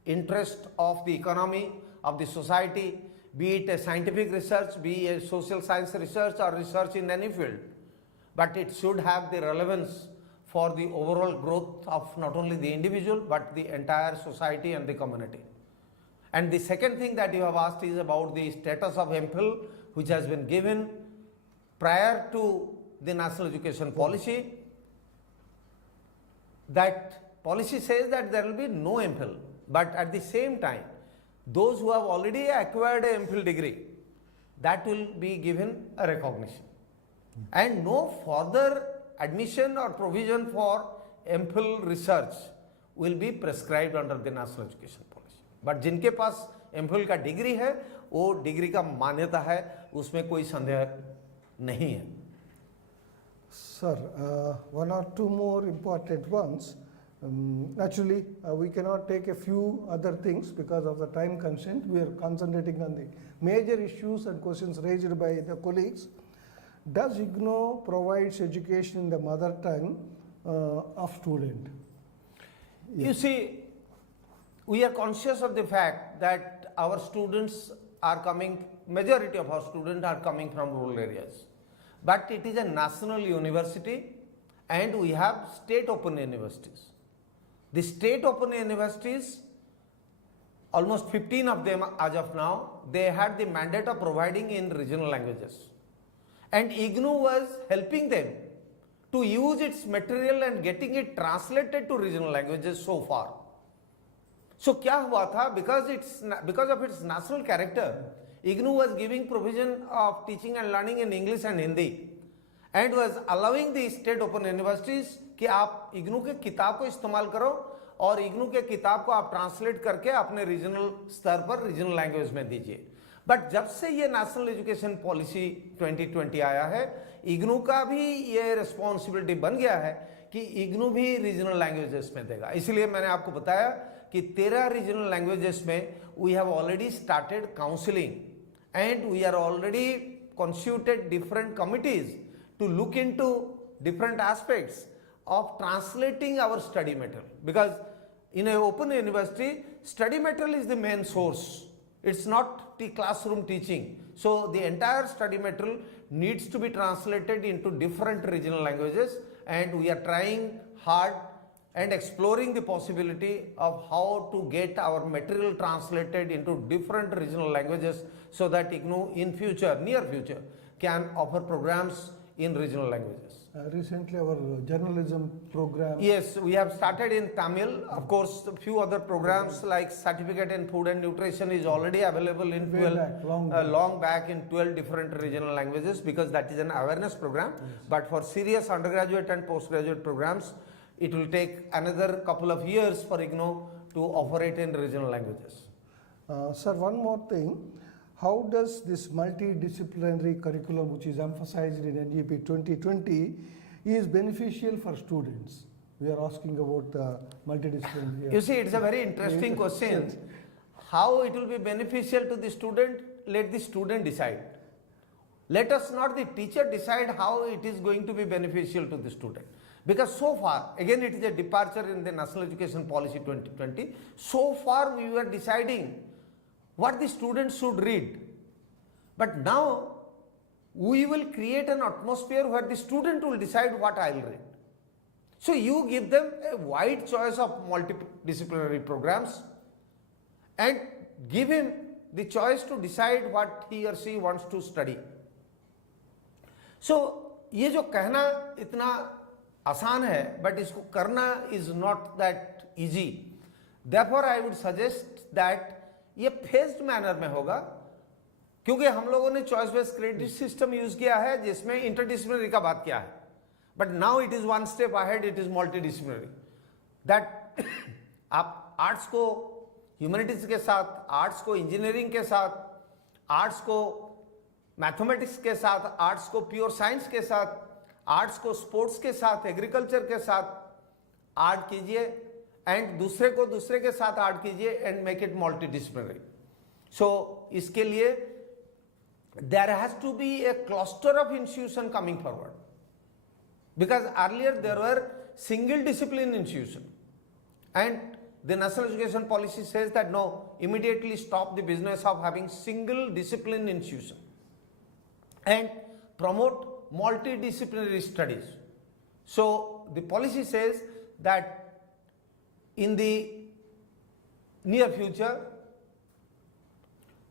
interest of the economy, of the society, be it a scientific research, be it social science research or research in any field. But it should have the relevance for the overall growth of not only the individual but the entire society and the community. And the second thing that you have asked is about the status of MPhil, which has been given prior to the national education policy. That policy says that there will be no MPhil, but at the same time, those who have already acquired a MPhil degree, that will be given a recognition. And no further admission or provision for MPhil research will be prescribed under the national education policy. But जिनके पास MPhil का degree है, वो degree का मान्यता है, उसमें कोई संदेह नहीं है. Sir, one or two more important ones. Naturally, we cannot take a few other things because of the time constraint. We are concentrating on the major issues and questions raised by the colleagues. Does IGNOU provides education in the mother tongue of student? You see, we are conscious of the fact that our students are coming, majority of our students are coming from rural areas. But it is a national university and we have state open universities. The state open universities, almost 15 of them as of now, they had the mandate of providing in regional languages. And IGNOU was helping them to use its material and getting it translated to regional languages so far. So क्या हुआ था? Because of its national character, IGNOU was giving provision of teaching and learning in English and Hindi and was allowing the state open universities कि आप IGNOU के किताब को इस्तेमाल करो और IGNOU के किताब को आप ट्रांसलेट करके अपने रीजनल स्तर पर रीजनल लैंग्वेज में दीजिए. बट जब से ये नेशनल एजुकेशन पॉलिसी 2020 आया है, IGNOU का भी ये रिस्पॉन्सिबिलिटी बन गया है कि IGNOU भी रीजनल लैंग्वेजेस में देगा. इसलिए मैंने आपको बताया कि 13 रीजनल लैंग्वेजेस में we have already started counselling and we are already constituted different committees to look into different aspects of translating our study material, because in an open university study material is the main source, it's not the classroom teaching. So the entire study material needs to be translated into different regional languages, and we are trying hard and exploring the possibility of how to get our material translated into different regional languages so that IGNOU in future, near future, can offer programs in regional languages. Recently our journalism program. Yes, we have started in Tamil. Of course, a few other programs like Certificate in Food and Nutrition is already available in 12, long back in 12 different regional languages, because that is an awareness program. Yes. But for serious undergraduate and postgraduate programs, it will take another couple of years for IGNOU to offer it in regional languages. Sir, one more thing. How does this multidisciplinary curriculum, which is emphasized in NEP 2020, is beneficial for students? We are asking about the multidisciplinary. You see, it's a very interesting question. How it will be beneficial to the student, let the student decide. Let us not the teacher decide how it is going to be beneficial to the student. Because so far, again it is a departure in the National Education Policy 2020, so far we were deciding what the students should read. But now we will create an atmosphere where the student will decide what I will read. So you give them a wide choice of multidisciplinary programs and give him the choice to decide what he or she wants to study. So ये जो कहना इतना आसान है, but इसको करना is not that easy. Therefore I would suggest that ये phased manner में होगा, क्योंकि हम लोगों ने choice based credit system use किया है जिसमें इंटरडिसिप्लिनरी का बात किया है, but now it is one step ahead, it is multidisciplinary, that आप आर्ट्स को ह्यूमैनिटीज के साथ, आर्ट्स को इंजीनियरिंग के साथ, आर्ट्स को मैथमेटिक्स के साथ, आर्ट्स को प्योर साइंस के साथ, आर्ट्स को स्पोर्ट्स के साथ, एग्रीकल्चर के साथ आर्ट कीजिए एंड दूसरे को दूसरे के साथ आर्ट कीजिए एंड मेक इट मल्टीडिसिप्लिनरी. सो इसके लिए there has to be a cluster of institution coming forward, because earlier there were single discipline institution, and the National Education Policy says that no, immediately stop the business of having single discipline institution and promote multidisciplinary studies. So the policy says that in the near future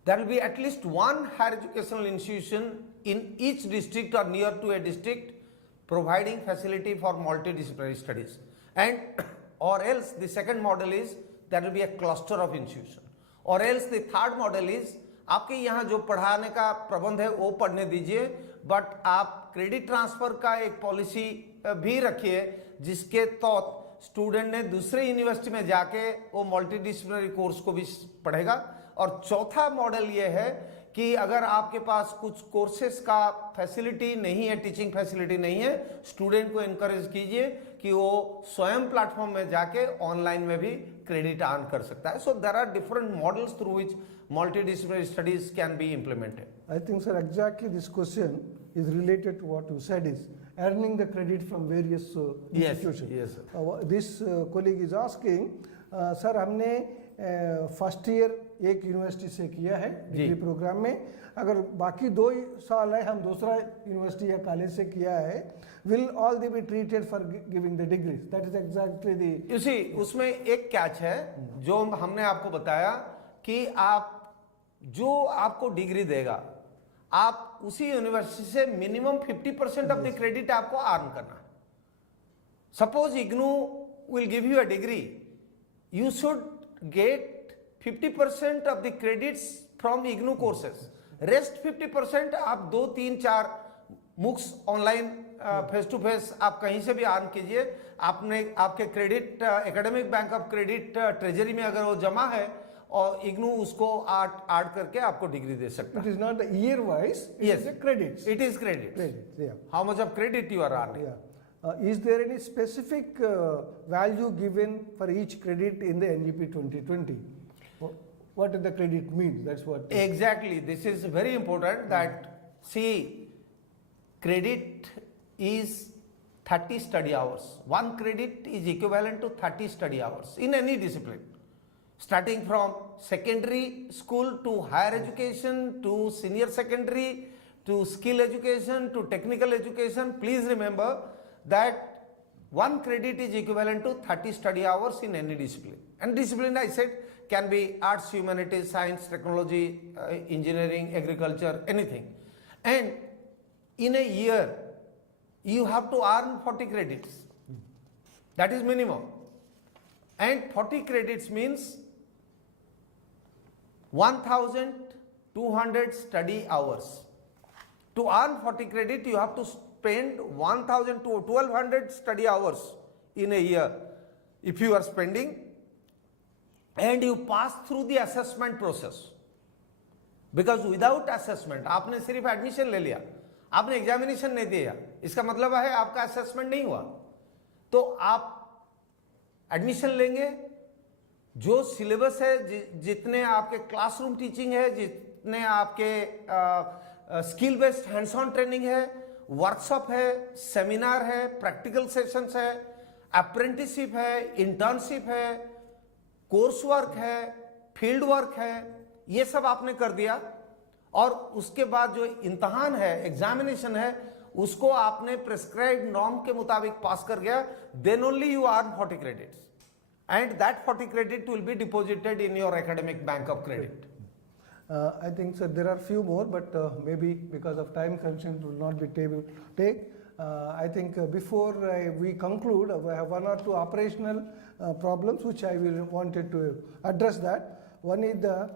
there will be at least one higher educational institution in each district or near to a district providing facility for multidisciplinary studies, and or else the second model is there will be a cluster of institution, or else the third model is आपके यहाँ जो पढ़ाने का प्रबंध है वो पढ़ने दीजिए, बट आप क्रेडिट ट्रांसफर का एक पॉलिसी भी रखिए जिसके तहत स्टूडेंट ने दूसरे यूनिवर्सिटी में जाके वो मल्टीडिसिप्लिनरी कोर्स को भी पढ़ेगा. और चौथा मॉडल ये है कि अगर आपके पास कुछ कोर्सेज का फैसिलिटी नहीं है, टीचिंग फैसिलिटी नहीं है, स्टूडेंट को एनकरेज कीजिए कि वो स्वयं प्लेटफॉर्म में जाके ऑनलाइन में भी क्रेडिट अर्न कर सकता है. So there are different models through which multidisciplinary studies can be implemented. I think, sir, exactly this question is related to what you said, is earning the credit from various institutions. Yes, sir. This colleague is asking, sir, हमने first year एक university से किया है degree programme में, अगर बाकी 2 साल है हम दूसरा यूनिवर्सिटी या कॉलेज से किया है, will all they be treated for giving the degrees? That is exactly the. You see, उसमें एक कैच है जो हमने आपको बताया कि आप जो आपको डिग्री देगा, आप उसी यूनिवर्सिटी से मिनिमम 50% ऑफ द क्रेडिट आपको अर्न करना है. Suppose IGNOU will give you a degree, you should get 50% of the credits from IGNOU courses, rest 50% आप 2, 3, 4 मुक्स ऑनलाइन फेस टू फेस आप कहीं से भी अर्न कीजिए. आपने आपके credit academic bank of credit treasury में अगर वो जमा है और इग्नू उसको ऐड करके आपको डिग्री दे सकता है. It is not the year wise, it is the credits. It is credits. Credits, yeah. How much of credit you are earning? Yeah. Is there any specific value given for each credit in the NEP 2020? What does the credit mean? That's what. Exactly. This is very important that, see, credit is 30 study hours. One credit is equivalent to 30 study hours in any discipline. Starting from secondary school to higher education to senior secondary to skill education to technical education, please remember that one credit is equivalent to 30 study hours in any discipline. And discipline, I said, can be arts, humanities, science, technology, engineering, agriculture, anything. And in a year, you have to earn 40 credits. That is minimum. And 40 credits means 1,200 study hours. To earn 40 credit, you have to spend 1,000 to 1,200 study hours in a year. If you are spending and you pass through the assessment process, because without assessment, आपने सिर्फ admission ले लिया, आपने examination नहीं दिया, इसका मतलब है आपका असेसमेंट नहीं हुआ. तो आप एडमिशन लेंगे, जो सिलेबस है, जितने आपके क्लासरूम टीचिंग है, जितने आपके skill based hands on training है, वर्कशॉप है, सेमिनार है, प्रैक्टिकल सेशंस है, अप्रेंटिसशिप है, इंटर्नशिप है, कोर्स वर्क है, फील्ड वर्क है, ये सब आपने कर दिया और उसके बाद जो इम्तहान है, एग्जामिनेशन है, उसको आपने प्रिस्क्राइब्ड नॉर्म के मुताबिक पास कर गया, then only you earn 40 credits and that 40 credit will be deposited in your academic bank of credit. I think so there are few more, but maybe because of time constraints will not be able to take. I think before we conclude, I have one or two operational problems which I will wanted to address that. One is the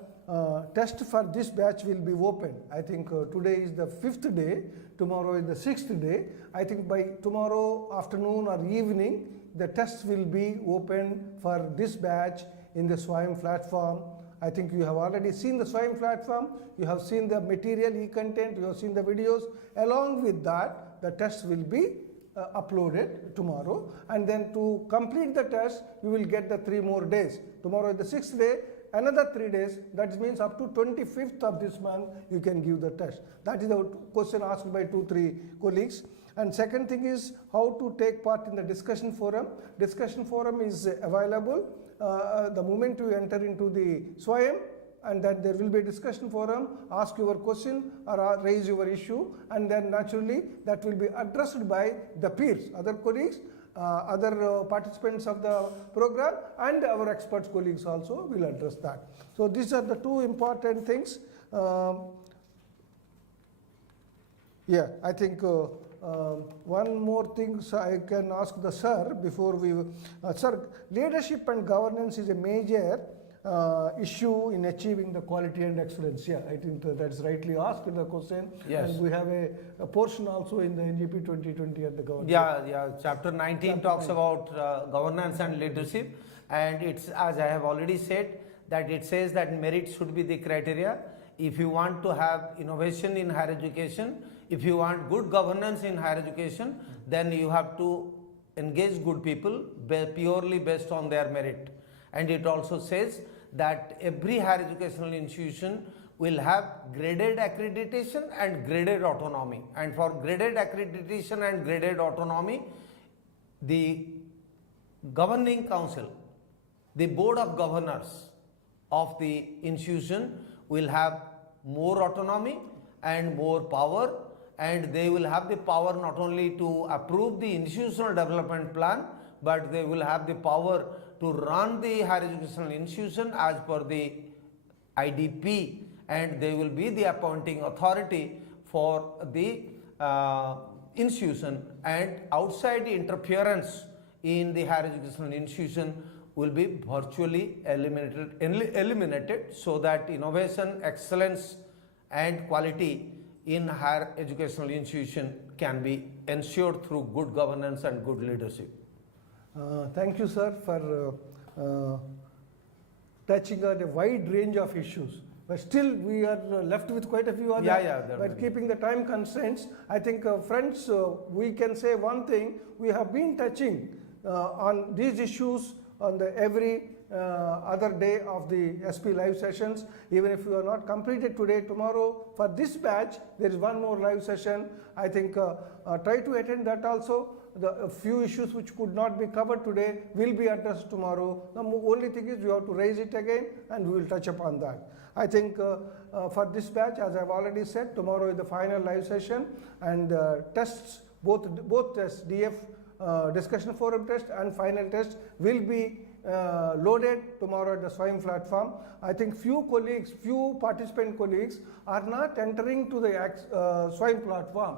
test for this batch will be open. I think today is the 5th day, tomorrow is the 6th day. I think by tomorrow afternoon or evening, the tests will be open for this batch in the SWAYAM platform. I think you have already seen the SWAYAM platform, you have seen the material, e-content, you have seen the videos. Along with that, the tests will be uploaded tomorrow, and then to complete the test, you will get the 3 more days. Tomorrow is the 6th day, another 3 days, that means up to 25th of this month, you can give the test. That is the question asked by 2-3 colleagues. And second thing is how to take part in the discussion forum. Discussion forum is available the moment you enter into the SWAYAM, and that there will be a discussion forum, ask your question or raise your issue, and then naturally that will be addressed by the peers, other colleagues, other participants of the program, and our experts colleagues also will address that. So these are the two important things. Yeah, I think one more thing I can ask the sir before we, sir, leadership and governance is a major issue in achieving the quality and excellence. Yeah, I think that's rightly asked in the question. Yes. And we have a portion also in the NGP 2020 at the government. Yeah. Chapter 19 talks about governance and leadership, and it's, as I have already said, that it says that merit should be the criteria. If you want to have innovation in higher education, if you want good governance in higher education, then you have to engage good people purely based on their merit. And it also says that every higher educational institution will have graded accreditation and graded autonomy. And for graded accreditation and graded autonomy, the governing council, the board of governors of the institution will have more autonomy and more power, and they will have the power not only to approve the institutional development plan, but they will have the power to run the higher educational institution as per the IDP, and they will be the appointing authority for the institution, and outside interference in the higher educational institution will be virtually eliminated so that innovation, excellence and quality in higher educational institution can be ensured through good governance and good leadership. Thank you, sir, for touching on a wide range of issues. But still, we are left with quite a few others. But keeping the time constraints, I think, friends, we can say one thing: we have been touching on these issues on the every other day of the SP live sessions. Even if you are not completed today, tomorrow for this batch there is one more live session. I think try to attend that also. The few issues which could not be covered today will be addressed tomorrow. The only thing is you have to raise it again, and we will touch upon that. I think for this batch, as I have already said, tomorrow is the final live session, and tests, both tests, DF discussion forum test and final test will be loaded tomorrow at the SWAYAM platform. I think few participant colleagues are not entering to the SWAYAM platform.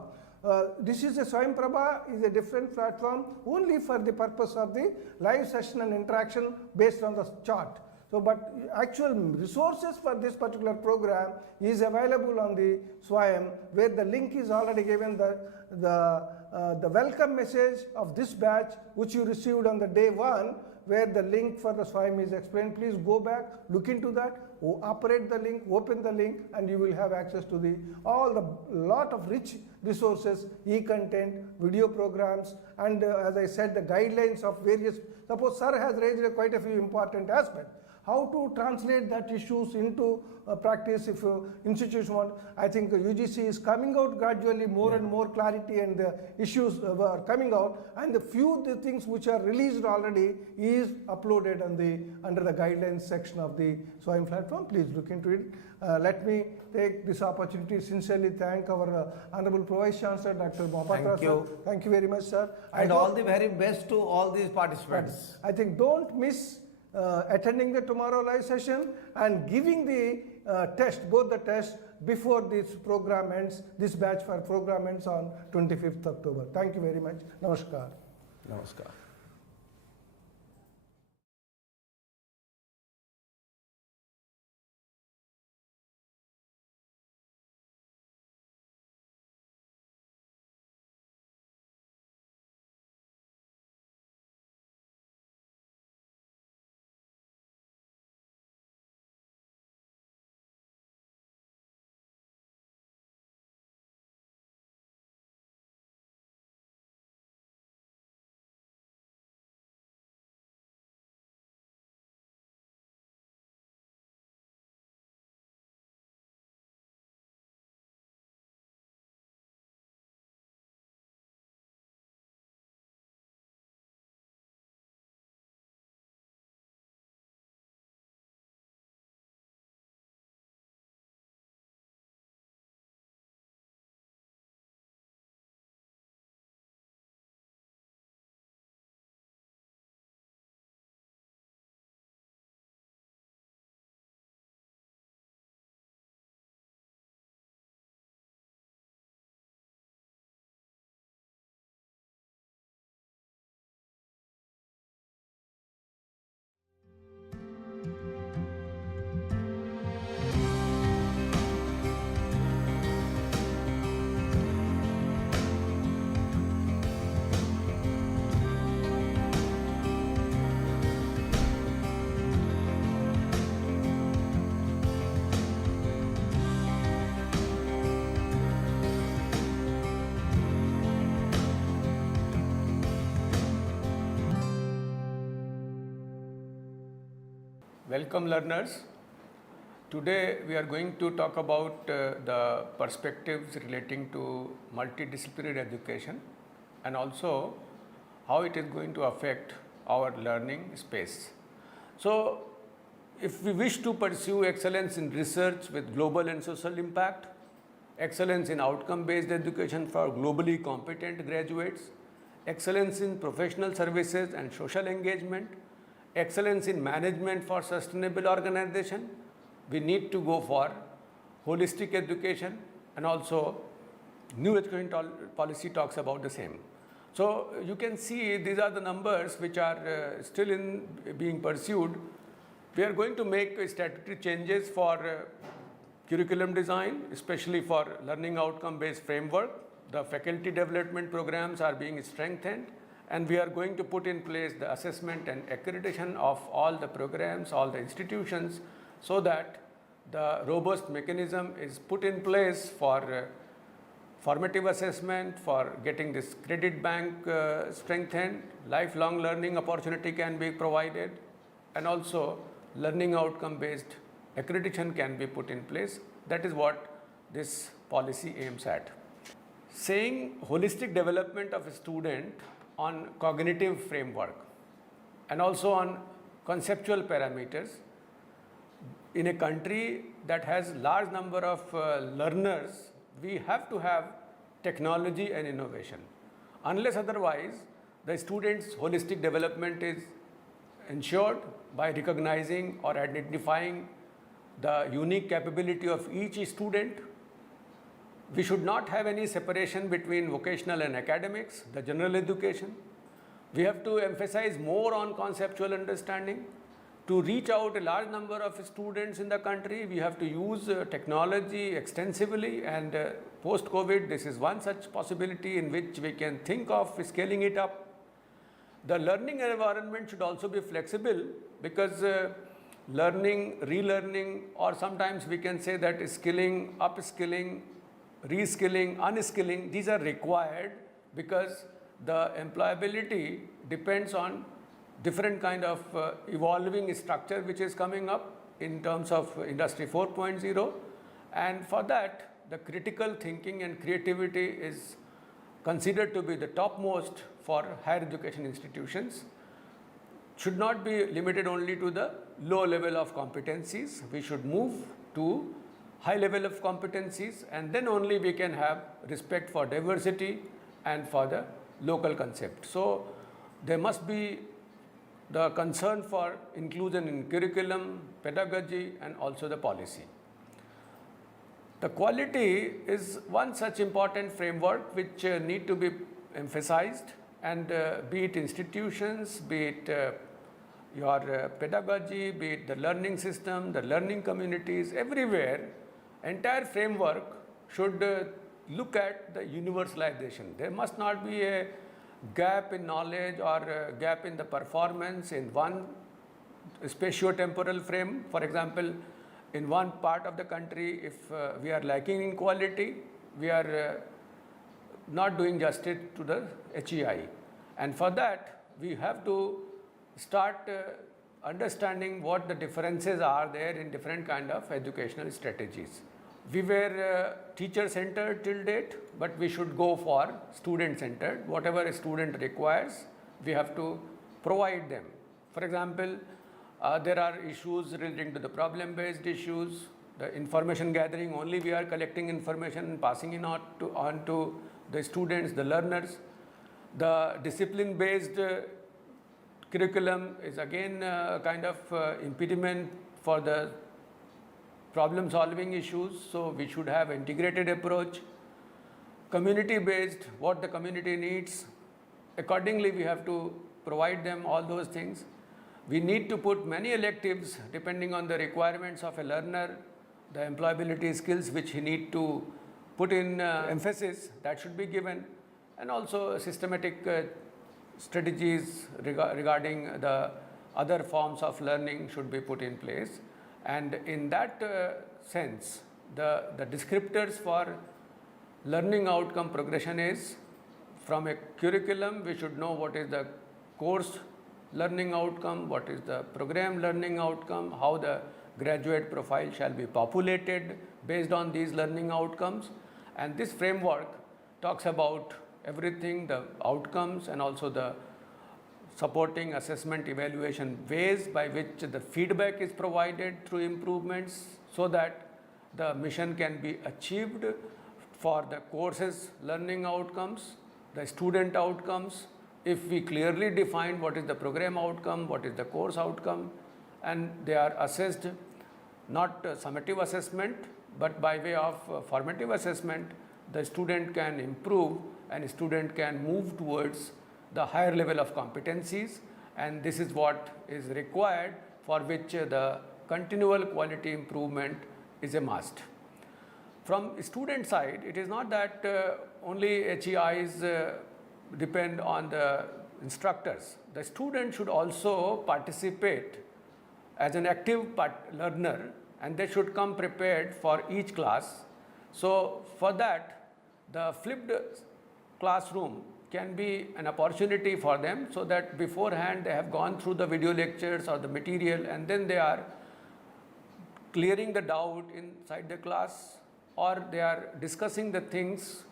This is a SWAYAM Prabha is a different platform only for the purpose of the live session and interaction based on the chart. So, but actual resources for this particular program is available on the SWAYAM, where the link is already given. The welcome message of this batch, which you received on the day 1, where the link for the SWAYAM is explained. Please go back, look into that, operate the link, open the link, and you will have access to the lot of rich resources, e-content, video programs, and as I said, the guidelines of various. Suppose sir has raised quite a few important aspects. how to translate that issues into practice if institution want. I think UGC is coming out gradually, more and more clarity, and the issues are coming out, and the few the things which are released already is uploaded on the under the guidelines section of the SWAYAM platform. Please look into it. Let me take this opportunity sincerely thank our Honorable Vice Chancellor Dr. Mohapatra. Thank you. Thank you very much, sir. And all the very best to all these participants. I think don't miss attending the tomorrow live session and giving the test, both the tests, before this program ends, this batch for program ends on 25th October. Thank you very much. Namaskar. Namaskar. Welcome learners. Today we are going to talk about the perspectives relating to multidisciplinary education and also how it is going to affect our learning space. So if we wish to pursue excellence in research with global and social impact, excellence in outcome-based education for globally competent graduates, excellence in professional services and social engagement, excellence in management for sustainable organization, we need to go for holistic education, and also new education policy talks about the same. So you can see these are the numbers which are still in being pursued. We are going to make statutory changes for curriculum design, especially for learning outcome based framework. The faculty development programs are being strengthened, and we are going to put in place the assessment and accreditation of all the programs, all the institutions, so that the robust mechanism is put in place for formative assessment, for getting this credit bank strengthened, lifelong learning opportunity can be provided, and also learning outcome based accreditation can be put in place. That is what this policy aims at. Saying holistic development of a student on cognitive framework and also on conceptual parameters. In a country that has large number of learners, we have to have technology and innovation. Unless otherwise, the student's holistic development is ensured by recognizing or identifying the unique capability of each student. We should not have any separation between vocational and academics, the general education. We have to emphasize more on conceptual understanding. To reach out a large number of students in the country, we have to use technology extensively, and post-COVID, this is one such possibility in which we can think of scaling it up. The learning environment should also be flexible, because learning, relearning, or sometimes we can say that skilling, upskilling, reskilling, unskilling, these are required because the employability depends on different kind of evolving structure which is coming up in terms of Industry 4.0, and for that the critical thinking and creativity is considered to be the topmost for higher education institutions. Should not be limited only to the low level of competencies. We should move to high level of competencies, and then only we can have respect for diversity and for the local concept. So there must be the concern for inclusion in curriculum, pedagogy, and also the policy. The quality is one such important framework which need to be emphasized, and be it institutions, be it your pedagogy, be it the learning system, the learning communities, everywhere, entire framework should look at the universalization. There must not be a gap in knowledge or a gap in the performance in one spatio-temporal frame. For example, in one part of the country, if we are lacking in quality, we are not doing justice to the HEI. And for that, we have to start understanding what the differences are there in different kind of educational strategies. We were teacher-centered till date, but we should go for student-centered. Whatever a student requires, we have to provide them. For example, there are issues relating to the problem-based issues, the information gathering, only we are collecting information and passing it on to the students, the learners. The discipline-based curriculum is again kind of impediment for the problem-solving issues, so we should have integrated approach. Community-based, what the community needs, accordingly we have to provide them all those things. We need to put many electives depending on the requirements of a learner, the employability skills which he need to put in emphasis, that should be given, and also systematic strategies regarding the other forms of learning should be put in place. And in that sense, the descriptors for learning outcome progression is, from a curriculum, we should know what is the course learning outcome, what is the program learning outcome, how the graduate profile shall be populated based on these learning outcomes. And this framework talks about everything, the outcomes and also the supporting assessment evaluation ways by which the feedback is provided through improvements, so that the mission can be achieved for the courses learning outcomes, the student outcomes. If we clearly define what is the program outcome, what is the course outcome, and they are assessed, not summative assessment, but by way of formative assessment, the student can improve and student can move towards the higher level of competencies, and this is what is required, for which the continual quality improvement is a must. From student side, it is not that only HEIs depend on the instructors. The student should also participate as an active learner, and they should come prepared for each class. So for that, the flipped classroom can be an opportunity for them, so that beforehand they have gone through the video lectures or the material, and then they are clearing the doubt inside the class, or they are discussing the things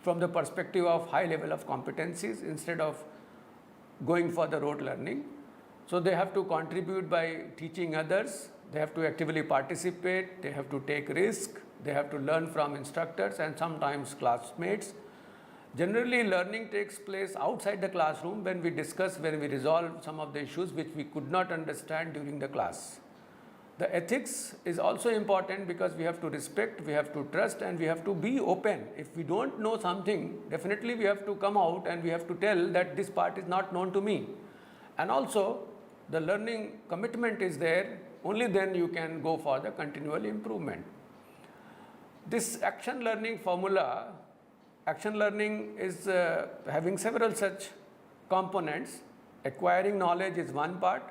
from the perspective of high level of competencies instead of going for the rote learning. So they have to contribute by teaching others, they have to actively participate, they have to take risk, they have to learn from instructors and sometimes classmates. Generally, learning takes place outside the classroom when we discuss, when we resolve some of the issues which we could not understand during the class. The ethics is also important, because we have to respect, we have to trust, and we have to be open. If we don't know something, definitely we have to come out and we have to tell that this part is not known to me. And also, the learning commitment is there, only then you can go for the continual improvement. This action learning formula, action learning is having several such components. Acquiring knowledge is one part.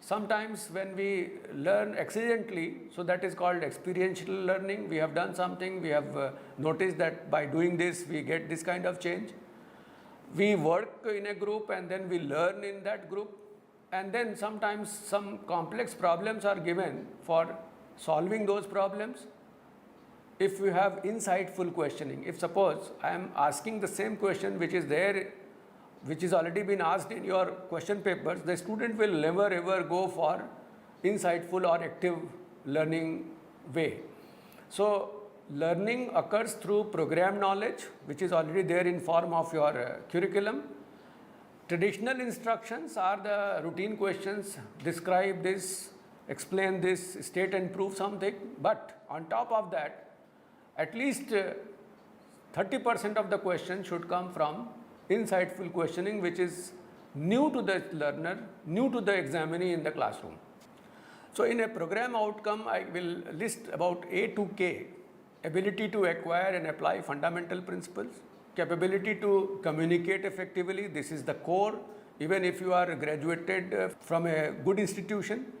Sometimes when we learn accidentally, so that is called experiential learning. We have done something, we have noticed that by doing this we get this kind of change. We work in a group and then we learn in that group. and then sometimes some complex problems are given for solving those problems. If you have insightful questioning, if suppose I am asking the same question which is there, which is already been asked in your question papers, the student will never ever go for insightful or active learning way. So learning occurs through program knowledge, which is already there in form of your curriculum. Traditional instructions are the routine questions, describe this, explain this, state and prove something. But on top of that, at least 30% of the question should come from insightful questioning, which is new to the learner, new to the examinee in the classroom. So in a program outcome, I will list about A to K: ability to acquire and apply fundamental principles, capability to communicate effectively, this is the core. Even if you are graduated from a good institution,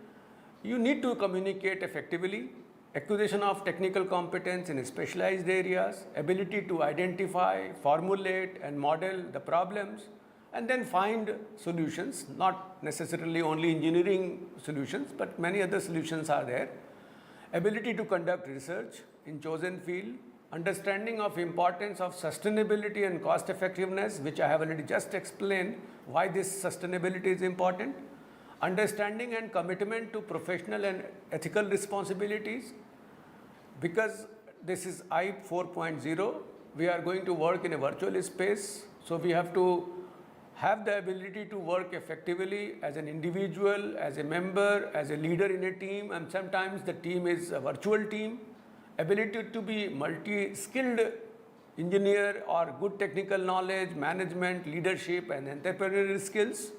you need to communicate effectively. Acquisition of technical competence in specialized areas, ability to identify, formulate and model the problems, and then find solutions, not necessarily only engineering solutions, but many other solutions are there. Ability to conduct research in chosen field, understanding of importance of sustainability and cost effectiveness, which I have already just explained why this sustainability is important. Understanding and commitment to professional and ethical responsibilities. Because this is I 4.0, we are going to work in a virtual space, so we have to have the ability to work effectively as an individual, as a member, as a leader in a team, and sometimes the team is a virtual team. Ability to be multi-skilled engineer or good technical knowledge, management, leadership and entrepreneurial skills.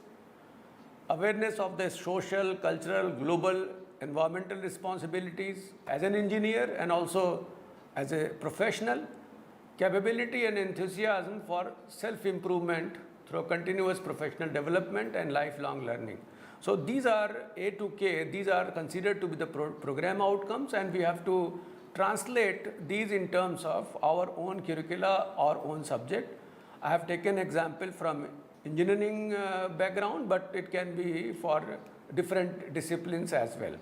Awareness of the social, cultural, global, environmental responsibilities as an engineer and also as a professional. Capability and enthusiasm for self-improvement through continuous professional development and lifelong learning. So these are A to K, these are considered to be the program outcomes, and we have to translate these in terms of our own curricula, our own subject. I have taken example from engineering background, but it can be for different disciplines as well.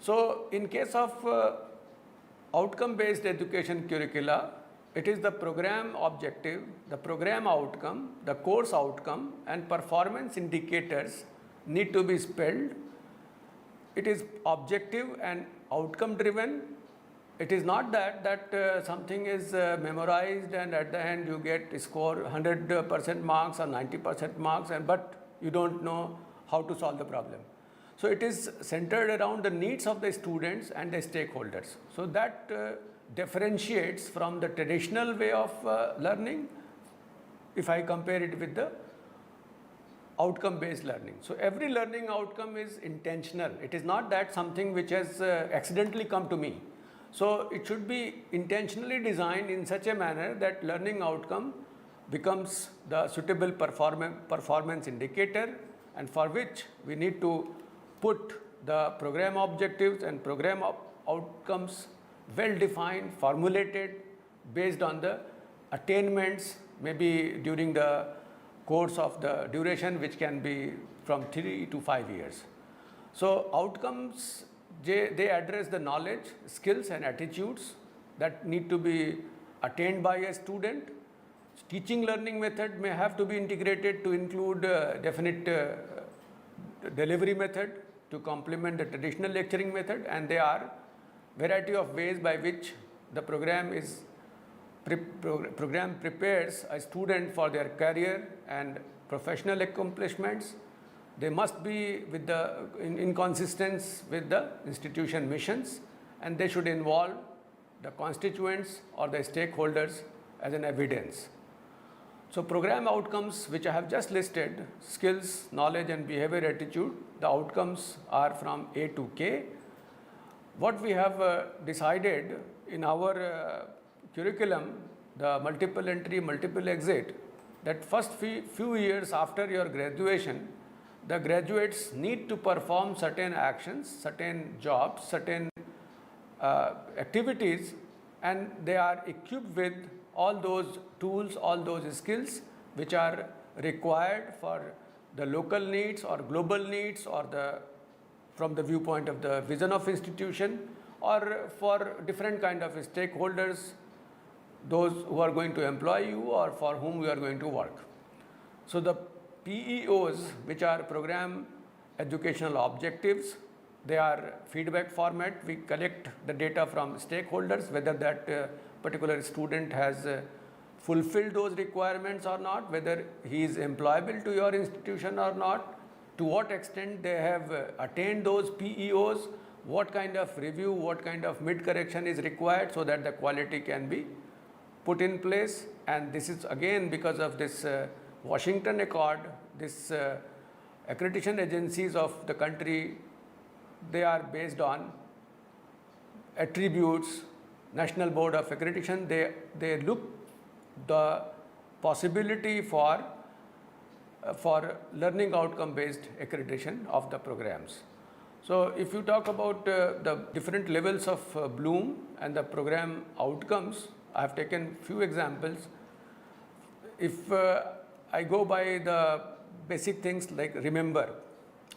So in case of outcome-based education curricula, it is the program objective, the program outcome, the course outcome and performance indicators need to be spelled. It is objective and outcome driven. It is not that something is memorized and at the end you get score 100% marks or 90% marks, but you don't know how to solve the problem. So it is centered around the needs of the students and the stakeholders. So that differentiates from the traditional way of learning if I compare it with the outcome-based learning. So every learning outcome is intentional. It is not that something which has accidentally come to me. So it should be intentionally designed in such a manner that learning outcome becomes the suitable performance indicator, and for which we need to put the program objectives and program outcomes well defined, formulated based on the attainments, maybe during the course of the duration, which can be from 3 to 5 years. So outcomes, they address the knowledge, skills and attitudes that need to be attained by a student. Teaching learning method may have to be integrated to include definite delivery method to complement the traditional lecturing method, and there are variety of ways by which the program prepares a student for their career and professional accomplishments. They must be with in consistence with the institution missions, and they should involve the constituents or the stakeholders as an evidence. So program outcomes which I have just listed, skills, knowledge and behavior attitude, the outcomes are from A to K. What we have decided in our curriculum, the multiple entry, multiple exit, that first few years after your graduation, the graduates need to perform certain actions, certain jobs, certain activities, and they are equipped with all those tools, all those skills which are required for the local needs or global needs or from the viewpoint of the vision of institution or for different kind of stakeholders, those who are going to employ you or for whom you are going to work. So the PEOs, which are program educational objectives, they are feedback format. We collect the data from stakeholders, whether that particular student has fulfilled those requirements or not, whether he is employable to your institution or not, to what extent they have attained those PEOs, what kind of review, what kind of mid-correction is required so that the quality can be put in place. And this is again because of this Washington Accord, this accreditation agencies of the country, they are based on attributes. National Board of Accreditation, they look the possibility for learning outcome based accreditation of the programs. So if you talk about the different levels of Bloom and the program outcomes, I have taken few examples. If I go by the basic things like remember,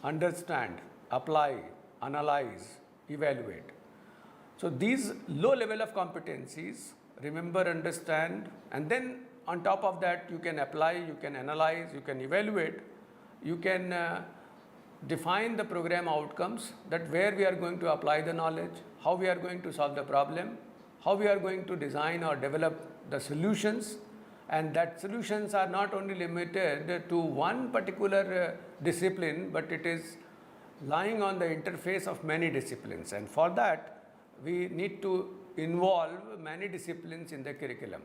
understand, apply, analyze, evaluate. So these low level of competencies, remember, understand, and then on top of that you can apply, you can analyze, you can evaluate, you can define the program outcomes, that where we are going to apply the knowledge, how we are going to solve the problem, how we are going to design or develop the solutions, and that solutions are not only limited to one particular discipline, but it is lying on the interface of many disciplines, and for that we need to involve many disciplines in the curriculum.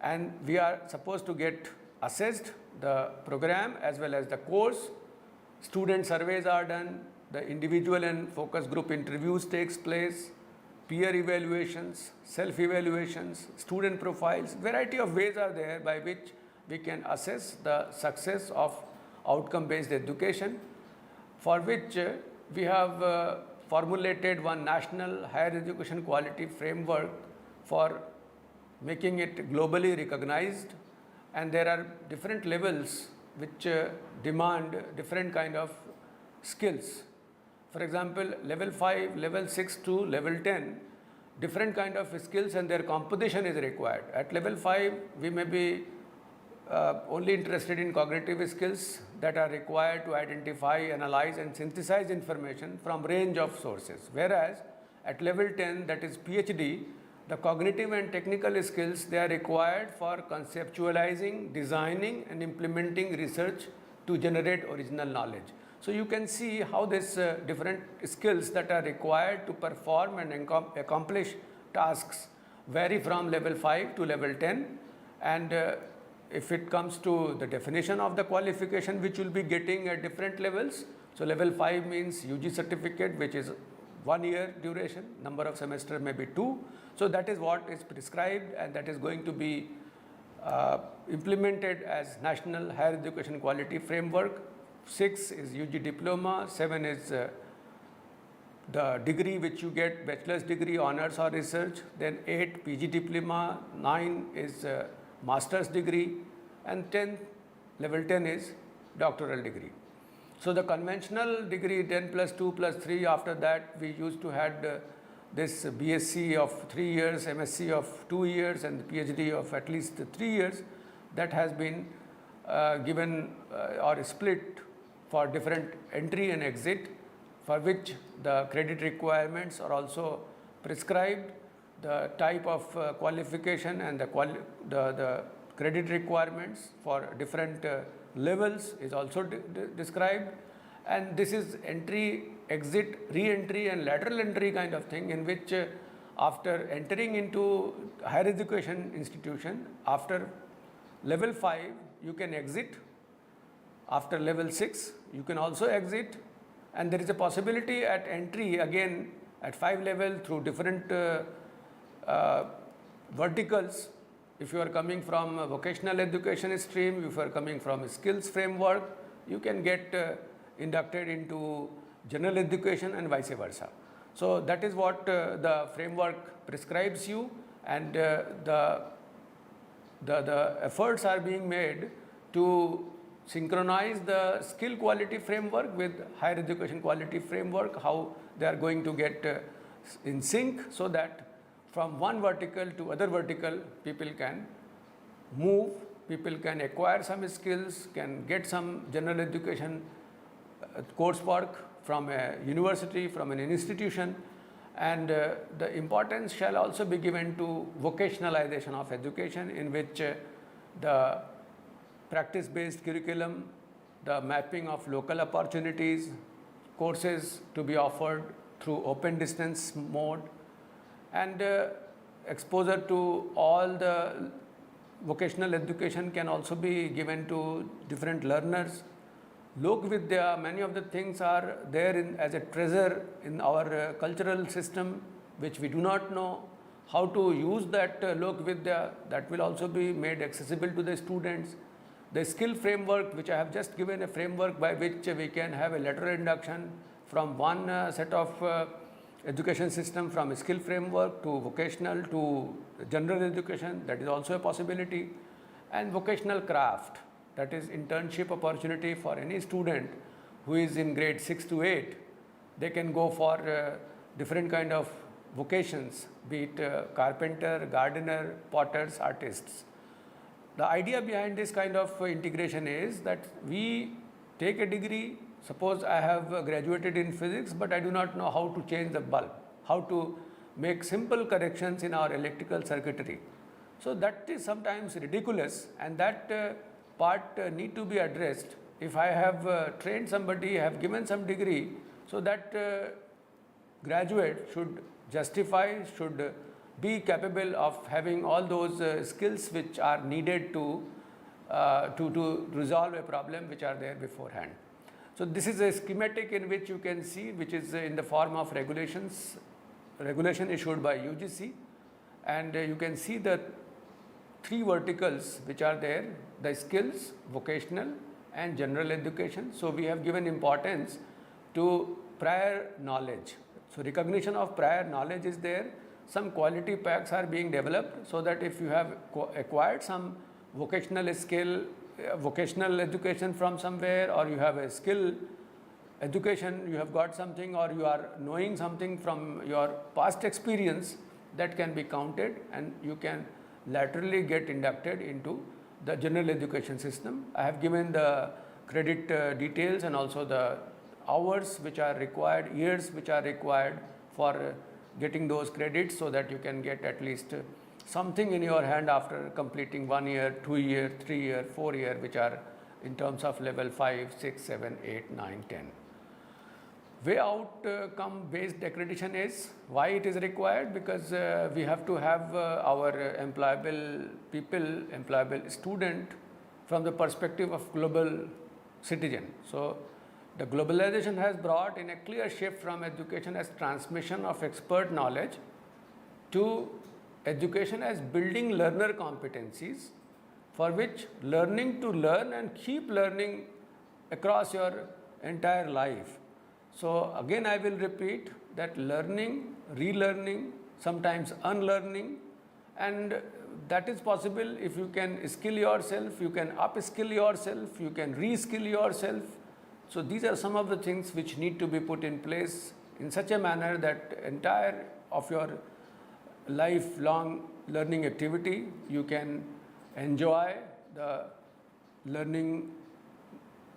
And we are supposed to get assessed the program as well as the course. Student surveys are done, the individual and focus group interviews takes place, peer evaluations, self-evaluations, student profiles. Variety of ways are there by which we can assess the success of outcome-based education, for which we have formulated one national higher education quality framework for making it globally recognized, and there are different levels which demand different kind of skills. For example, level 5, level 6 to level 10, different kind of skills and their composition is required. At level 5, we may be only interested in cognitive skills that are required to identify, analyze and synthesize information from range of sources. Whereas at level 10, that is PhD, the cognitive and technical skills, they are required for conceptualizing, designing and implementing research to generate original knowledge. So you can see how these different skills that are required to perform and accomplish tasks vary from level 5 to level 10. And if it comes to the definition of the qualification which you'll be getting at different levels, so level 5 means UG certificate, which is 1 year duration, number of semesters may be 2. So that is what is prescribed and that is going to be implemented as National Higher Education Quality Framework. 6 is UG diploma, 7 is the degree which you get, bachelor's degree, honors or research, then 8 PG diploma, 9 is master's degree, and 10, level 10 is doctoral degree. So the conventional degree 10 plus 2 plus 3, after that we used to had this BSc of 3 years, MSc of 2 years and PhD of at least 3 years, that has been given or split for different entry and exit, for which the credit requirements are also prescribed. The type of qualification and the credit requirements for different levels is also described, and this is entry, exit, re-entry and lateral entry kind of thing, in which after entering into higher education institution, after level 5 you can exit, after level 6 you can also exit, and there is a possibility at entry again at 5 level through different verticals. If you are coming from a vocational education stream, if you are coming from a skills framework, you can get inducted into general education and vice versa. So that is what the framework prescribes you, and the efforts are being made to synchronize the skill quality framework with higher education quality framework, how they are going to get in sync, so that from one vertical to other vertical people can move, people can acquire some skills, can get some general education coursework from a university, from an institution, and the importance shall also be given to vocationalization of education, in which the practice-based curriculum, the mapping of local opportunities, courses to be offered through open distance mode, and exposure to all the vocational education can also be given to different learners. Lok Vidya, many of the things are there as a treasure in our cultural system, which we do not know how to use that Lok Vidya. That will also be made accessible to the students. The skill framework, which I have just given a framework by which we can have a lateral induction from one set of education system, from a skill framework to vocational to general education, that is also a possibility. And vocational craft, that is internship opportunity for any student who is in grade 6 to 8. They can go for different kind of vocations, be it carpenter, gardener, potters, artists. The idea behind this kind of integration is that we take a degree. Suppose I have graduated in physics, but I do not know how to change the bulb, how to make simple corrections in our electrical circuitry. So that is sometimes ridiculous, and that part need to be addressed. If I have trained somebody, have given some degree, so that graduate should justify, should be capable of having all those skills which are needed to resolve a problem which are there beforehand. So this is a schematic in which you can see, which is in the form of regulation issued by UGC, and you can see the three verticals which are there: the skills, vocational, and general education. So we have given importance to prior knowledge. So recognition of prior knowledge is there. Some quality packs are being developed, so that if you have acquired some vocational skill, vocational education from somewhere, or you have a skill education, you have got something, or you are knowing something from your past experience, that can be counted, and you can laterally get inducted into the general education system. I have given the credit details and also the hours which are required, years which are required for getting those credits, so that you can get at least something in your hand after completing 1 year, 2 year, 3 year, 4 year, which are in terms of level 5, 6, 7, 8, 9, 10. Way outcome based accreditation is why it is required, because we have to have our employable people, employable student from the perspective of global citizen. So the globalization has brought in a clear shift from education as transmission of expert knowledge to education as building learner competencies, for which learning to learn and keep learning across your entire life. So again I will repeat that learning, relearning, sometimes unlearning, and that is possible if you can skill yourself, you can upskill yourself, you can reskill yourself. So these are some of the things which need to be put in place in such a manner that entire of your lifelong learning activity, you can enjoy the learning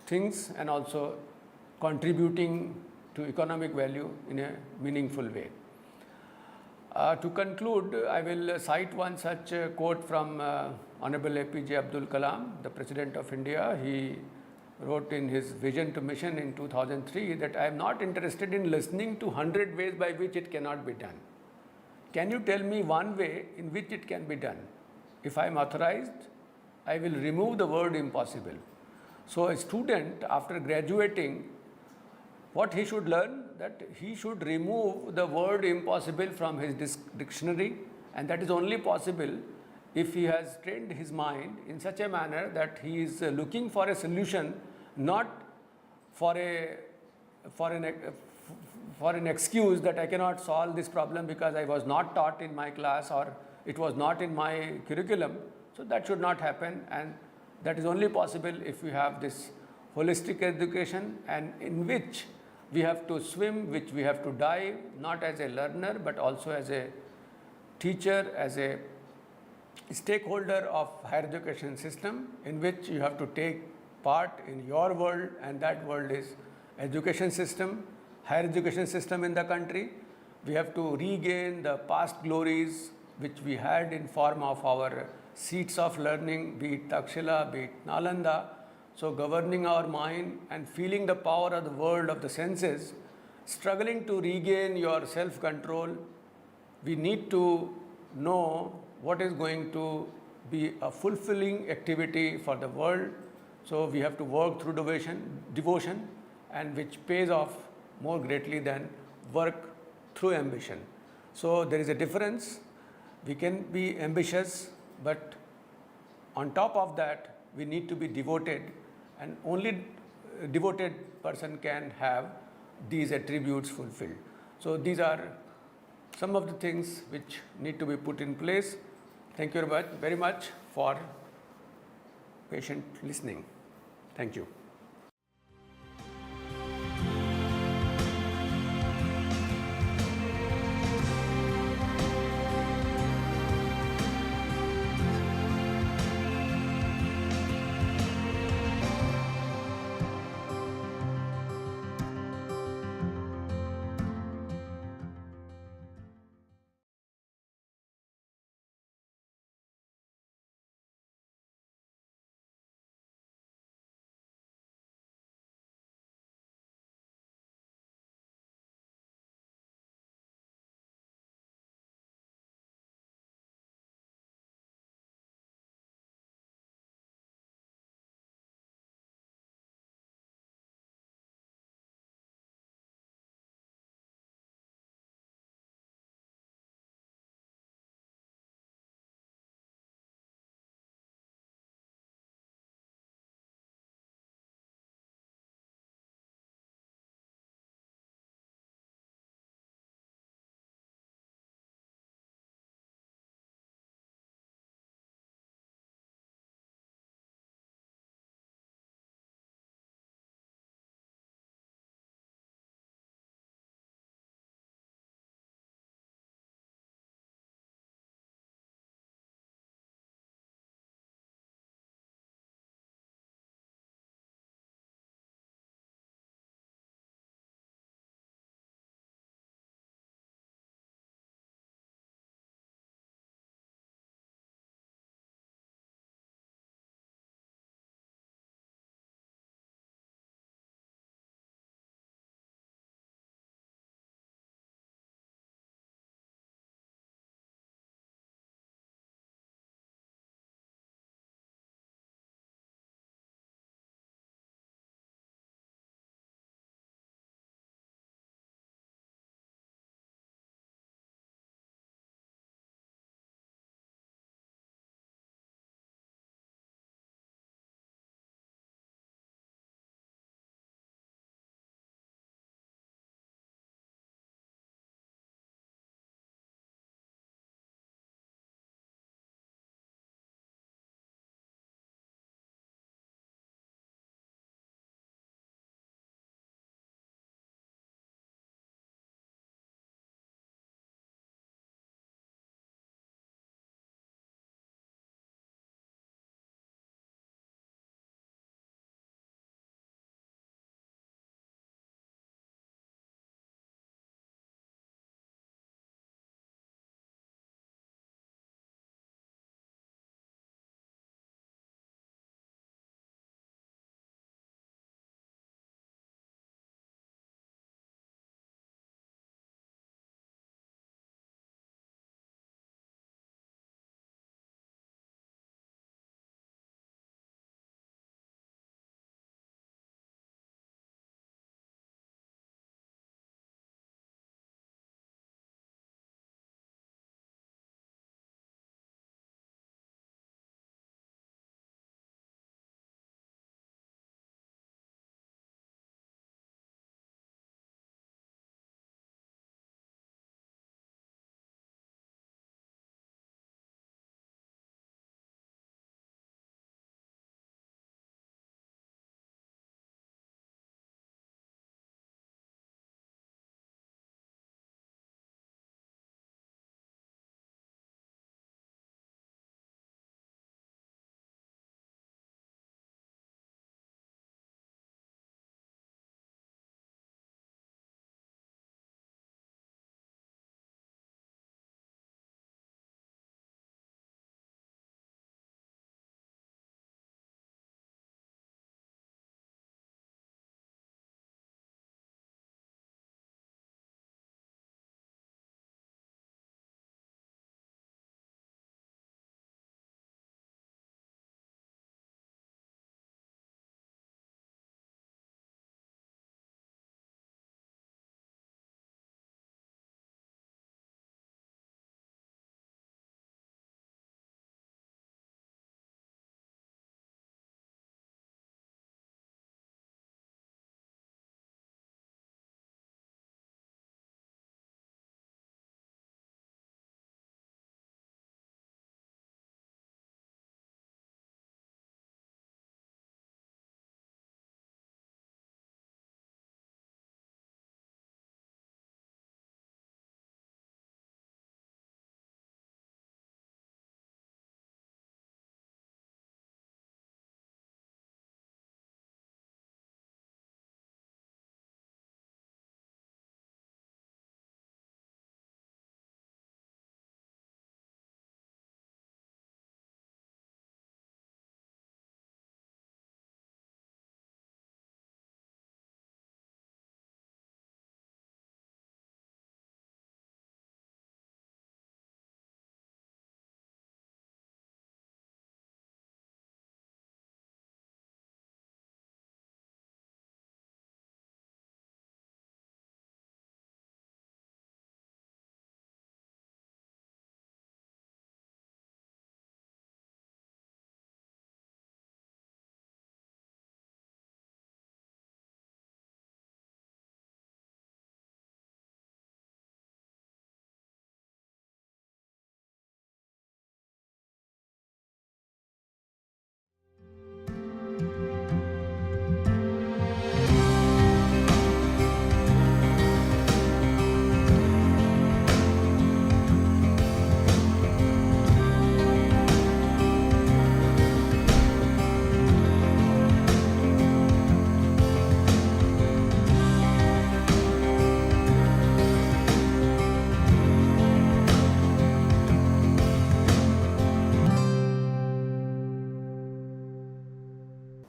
things and also contributing to economic value in a meaningful way. To conclude, I will cite one such quote from Honorable APJ Abdul Kalam, the President of India. He wrote in his Vision to Mission in 2003 that I am not interested in listening to 100 ways by which it cannot be done. Can you tell me one way in which it can be done? If I am authorized, I will remove the word impossible. So a student after graduating, what he should learn, that he should remove the word impossible from his dictionary, and that is only possible if he has trained his mind in such a manner that he is looking for a solution, not for an excuse that I cannot solve this problem because I was not taught in my class or it was not in my curriculum. So that should not happen, and That is only possible if we have this holistic education, and in which we have to swim, which we have to dive, not as a learner but also as a teacher, as a stakeholder of higher education system, in which you have to take part in your world, and that world is education system, higher education system in the country. We have to regain the past glories which we had in form of our seats of learning, be it Takshila, be it Nalanda. So governing our mind and feeling the power of the world of the senses, struggling to regain your self-control, we need to know what is going to be a fulfilling activity for the world. So we have to work through devotion, and which pays off more greatly than work through ambition. So there is a difference. We can be ambitious, but on top of that, we need to be devoted, and only a devoted person can have these attributes fulfilled. So these are some of the things which need to be put in place. Thank you very much for patient listening. Thank you.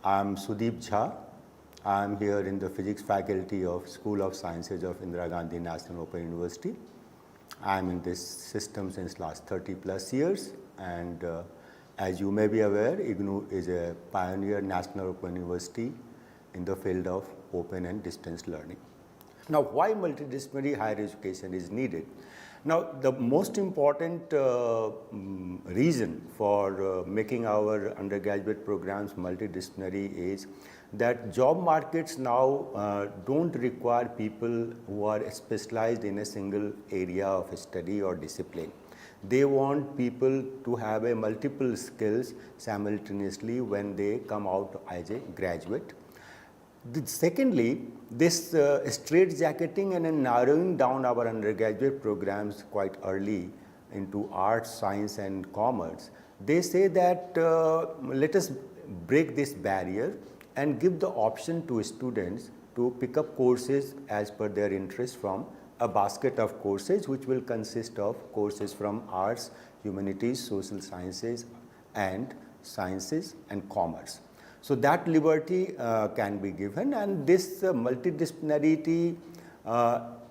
I'm Sudeep Jha. I'm here in the physics faculty of School of Sciences of Indira Gandhi National Open University. I'm in this system since last 30 plus years, and as you may be aware, IGNOU is a pioneer national open university in the field of open and distance learning. Now, why multidisciplinary higher education is needed? Now, the most important reason for making our undergraduate programs multidisciplinary is that job markets now don't require people who are specialized in a single area of study or discipline. They want people to have a multiple skills simultaneously when they come out as a graduate. Secondly, this straitjacketing and narrowing down our undergraduate programs quite early into arts, science and commerce, they say that let us break this barrier and give the option to students to pick up courses as per their interest from a basket of courses which will consist of courses from arts, humanities, social sciences and commerce. So that liberty can be given, and this multidisciplinarity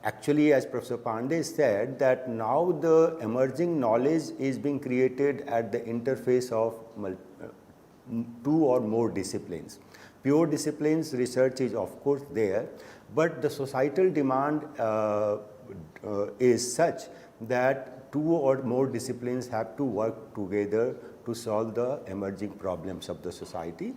actually, as Professor Pandey said, that now the emerging knowledge is being created at the interface of two or more disciplines. Pure disciplines research is of course there, but the societal demand is such that two or more disciplines have to work together to solve the emerging problems of the society.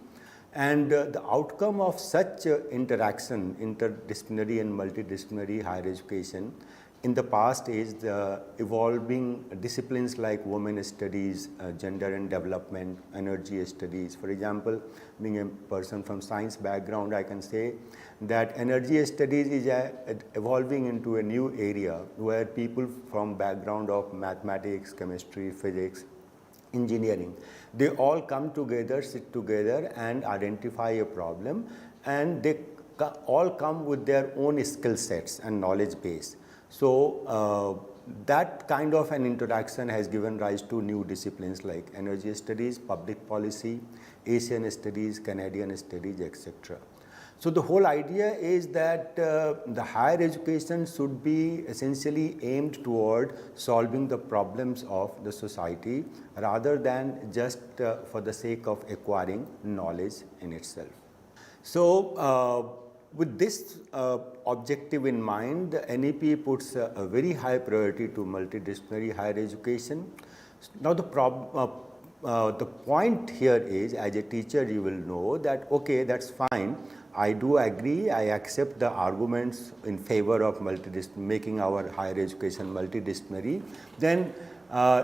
And the outcome of such interaction, interdisciplinary and multidisciplinary higher education, in the past is the evolving disciplines like women studies, gender and development, energy studies. For example, being a person from science background, I can say that energy studies is evolving into a new area where people from background of mathematics, chemistry, physics, engineering, they all come together, sit together and identify a problem, and they all come with their own skill sets and knowledge base. So that kind of an interaction has given rise to new disciplines like energy studies, public policy, Asian studies, Canadian studies, etc. So the whole idea is that the higher education should be essentially aimed toward solving the problems of the society rather than just for the sake of acquiring knowledge in itself. So with this objective in mind, the NEP puts a very high priority to multidisciplinary higher education. Now the point here is, as a teacher you will know that okay, that's fine, I do agree, I accept the arguments in favor of making our higher education multidisciplinary. Then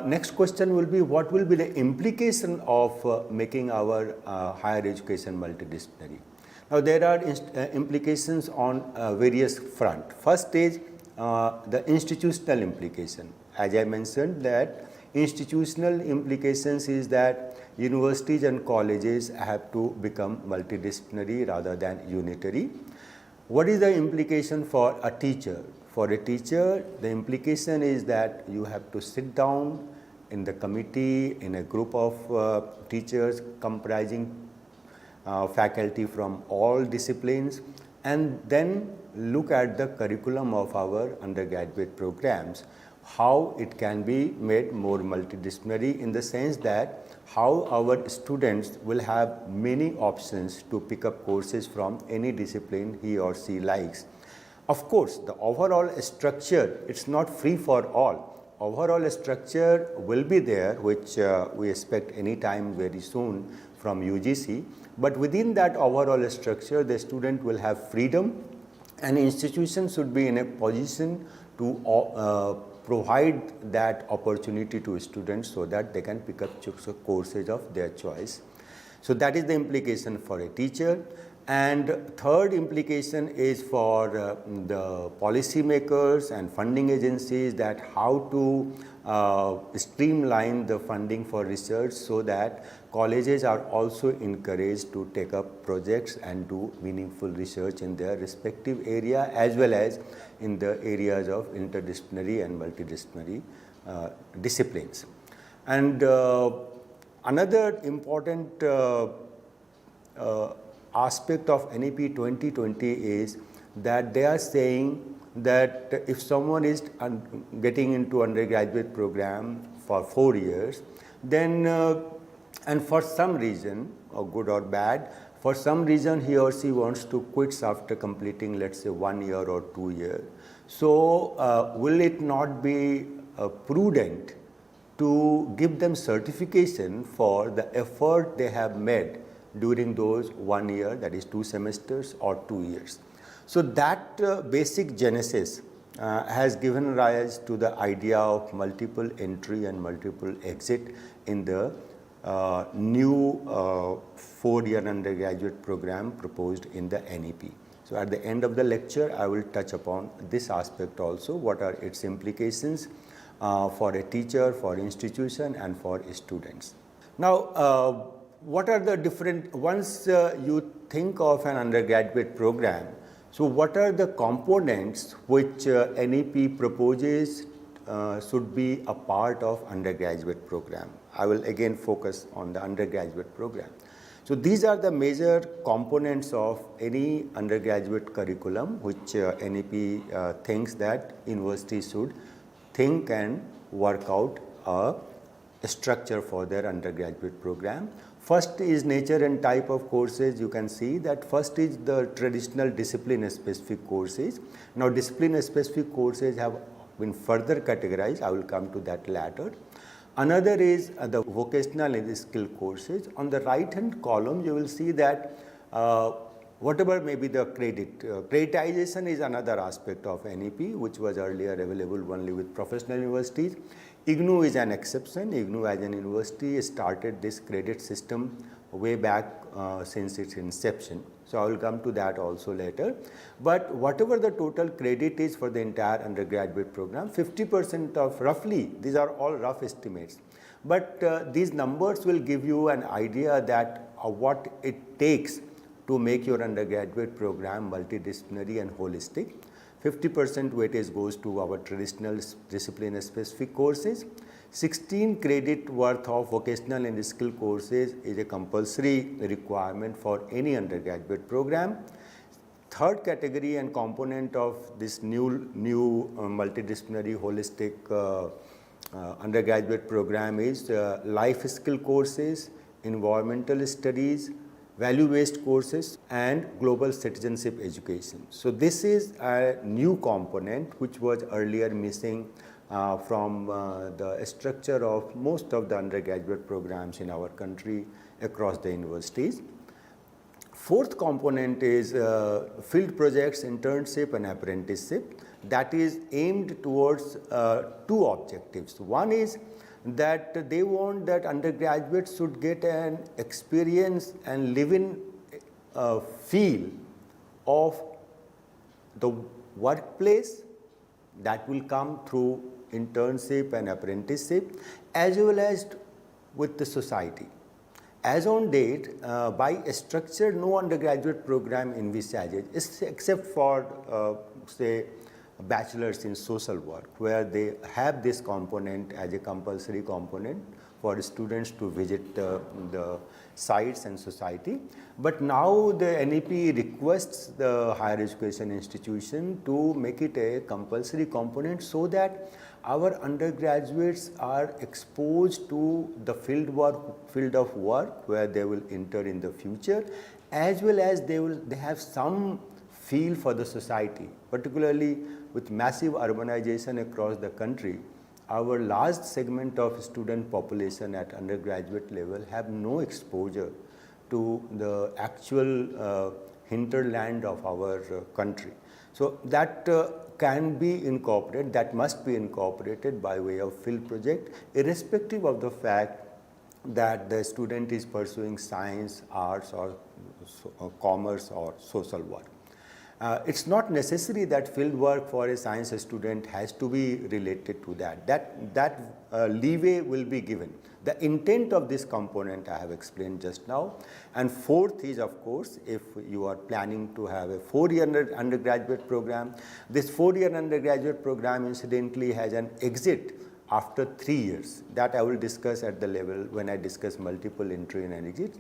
next question will be, what will be the implication of making our higher education multidisciplinary? Now there are implications on various fronts. First is the institutional implication. As I mentioned, that institutional implications is that universities and colleges have to become multidisciplinary rather than unitary. What is the implication for a teacher? For a teacher, the implication is that you have to sit down in the committee, in a group of teachers comprising faculty from all disciplines, and then look at the curriculum of our undergraduate programs, how it can be made more multidisciplinary in the sense that how our students will have many options to pick up courses from any discipline he or she likes. Of course, the overall structure, it's not free for all. Overall structure will be there, which we expect any time very soon from UGC. But within that overall structure, the student will have freedom, and institutions should be in a position to provide that opportunity to students so that they can pick up courses of their choice. So that is the implication for a teacher. And third implication is for the policymakers and funding agencies, that how to streamline the funding for research so that colleges are also encouraged to take up projects and do meaningful research in their respective area as well as in the areas of interdisciplinary and multidisciplinary disciplines. And another important aspect of NEP 2020 is that they are saying that if someone is getting into undergraduate program for 4 years, then and for some reason, or good or bad, for some reason he or she wants to quit after completing, let's say, 1 year or 2 years. So will it not be prudent to give them certification for the effort they have made during those 1 year, that is 2 semesters or 2 years? So that basic genesis has given rise to the idea of multiple entry and multiple exit in the new 4-year undergraduate program proposed in the NEP. So at the end of the lecture, I will touch upon this aspect also, what are its implications for a teacher, for institution and for students. Now, what are the different, once you think of an undergraduate program, so what are the components which NEP proposes should be a part of undergraduate program? I will again focus on the undergraduate program. So these are the major components of any undergraduate curriculum which NEP thinks that universities should think and work out a structure for their undergraduate program. First is nature and type of courses. You can see that first is the traditional discipline-specific courses. Now, discipline-specific courses have been further categorized. I will come to that later. Another is the vocational and skill courses. On the right-hand column, you will see that whatever may be the credit. Creditization is another aspect of NEP, which was earlier available only with professional universities. IGNOU is an exception. IGNOU as an university started this credit system way back since its inception. So I will come to that also later. But whatever the total credit is for the entire undergraduate program, 50% of roughly, these are all rough estimates, but these numbers will give you an idea that what it takes to make your undergraduate program multidisciplinary and holistic. 50% weightage goes to our traditional discipline-specific courses. 16 credit worth of vocational and skill courses is a compulsory requirement for any undergraduate program. Third category and component of this new multidisciplinary holistic undergraduate program is life skill courses, environmental studies, value-based courses and global citizenship education. So this is a new component which was earlier missing from the structure of most of the undergraduate programs in our country across the universities. Fourth component is field projects, internship and apprenticeship that is aimed towards 2 objectives. One is that they want that undergraduates should get an experience and live in feel of the workplace that will come through internship and apprenticeship as well as with the society. As on date, by structure, no undergraduate program envisages except for say bachelors in social work, where they have this component as a compulsory component for students to visit the sites and society. But now the NEP requests the higher education institution to make it a compulsory component so that our undergraduates are exposed to the field of work where they will enter in the future, as well as they have some feel for the society, particularly with massive urbanization across the country. Our large segment of student population at undergraduate level have no exposure to the actual hinterland of our country. So that can be incorporated, that must be incorporated by way of field project, irrespective of the fact that the student is pursuing science, arts or commerce or social work. It's not necessary that field work for a science student has to be related to that. That leeway will be given. The intent of this component I have explained just now. And fourth is, of course, if you are planning to have a 4-year undergraduate program, this 4-year undergraduate program incidentally has an exit after 3 years. That I will discuss at the level when I discuss multiple entry and exit.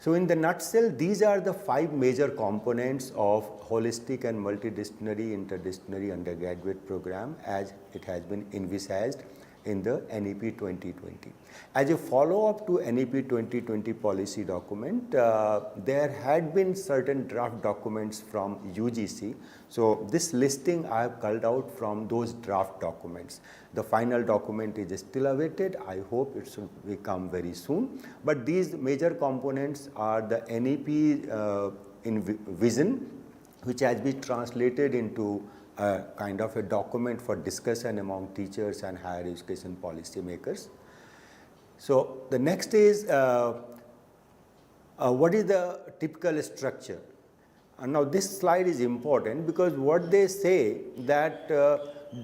So in the nutshell, these are the 5 major components of holistic and multidisciplinary interdisciplinary undergraduate program as it has been envisaged in the NEP 2020. As a follow-up to NEP 2020 policy document, there had been certain draft documents from UGC. So this listing I have culled out from those draft documents. The final document is still awaited. I hope it should become very soon. But these major components are the NEP vision, which has been translated into a kind of a document for discussion among teachers and higher education policy makers. So the next is what is the typical structure? And now this slide is important because what they say that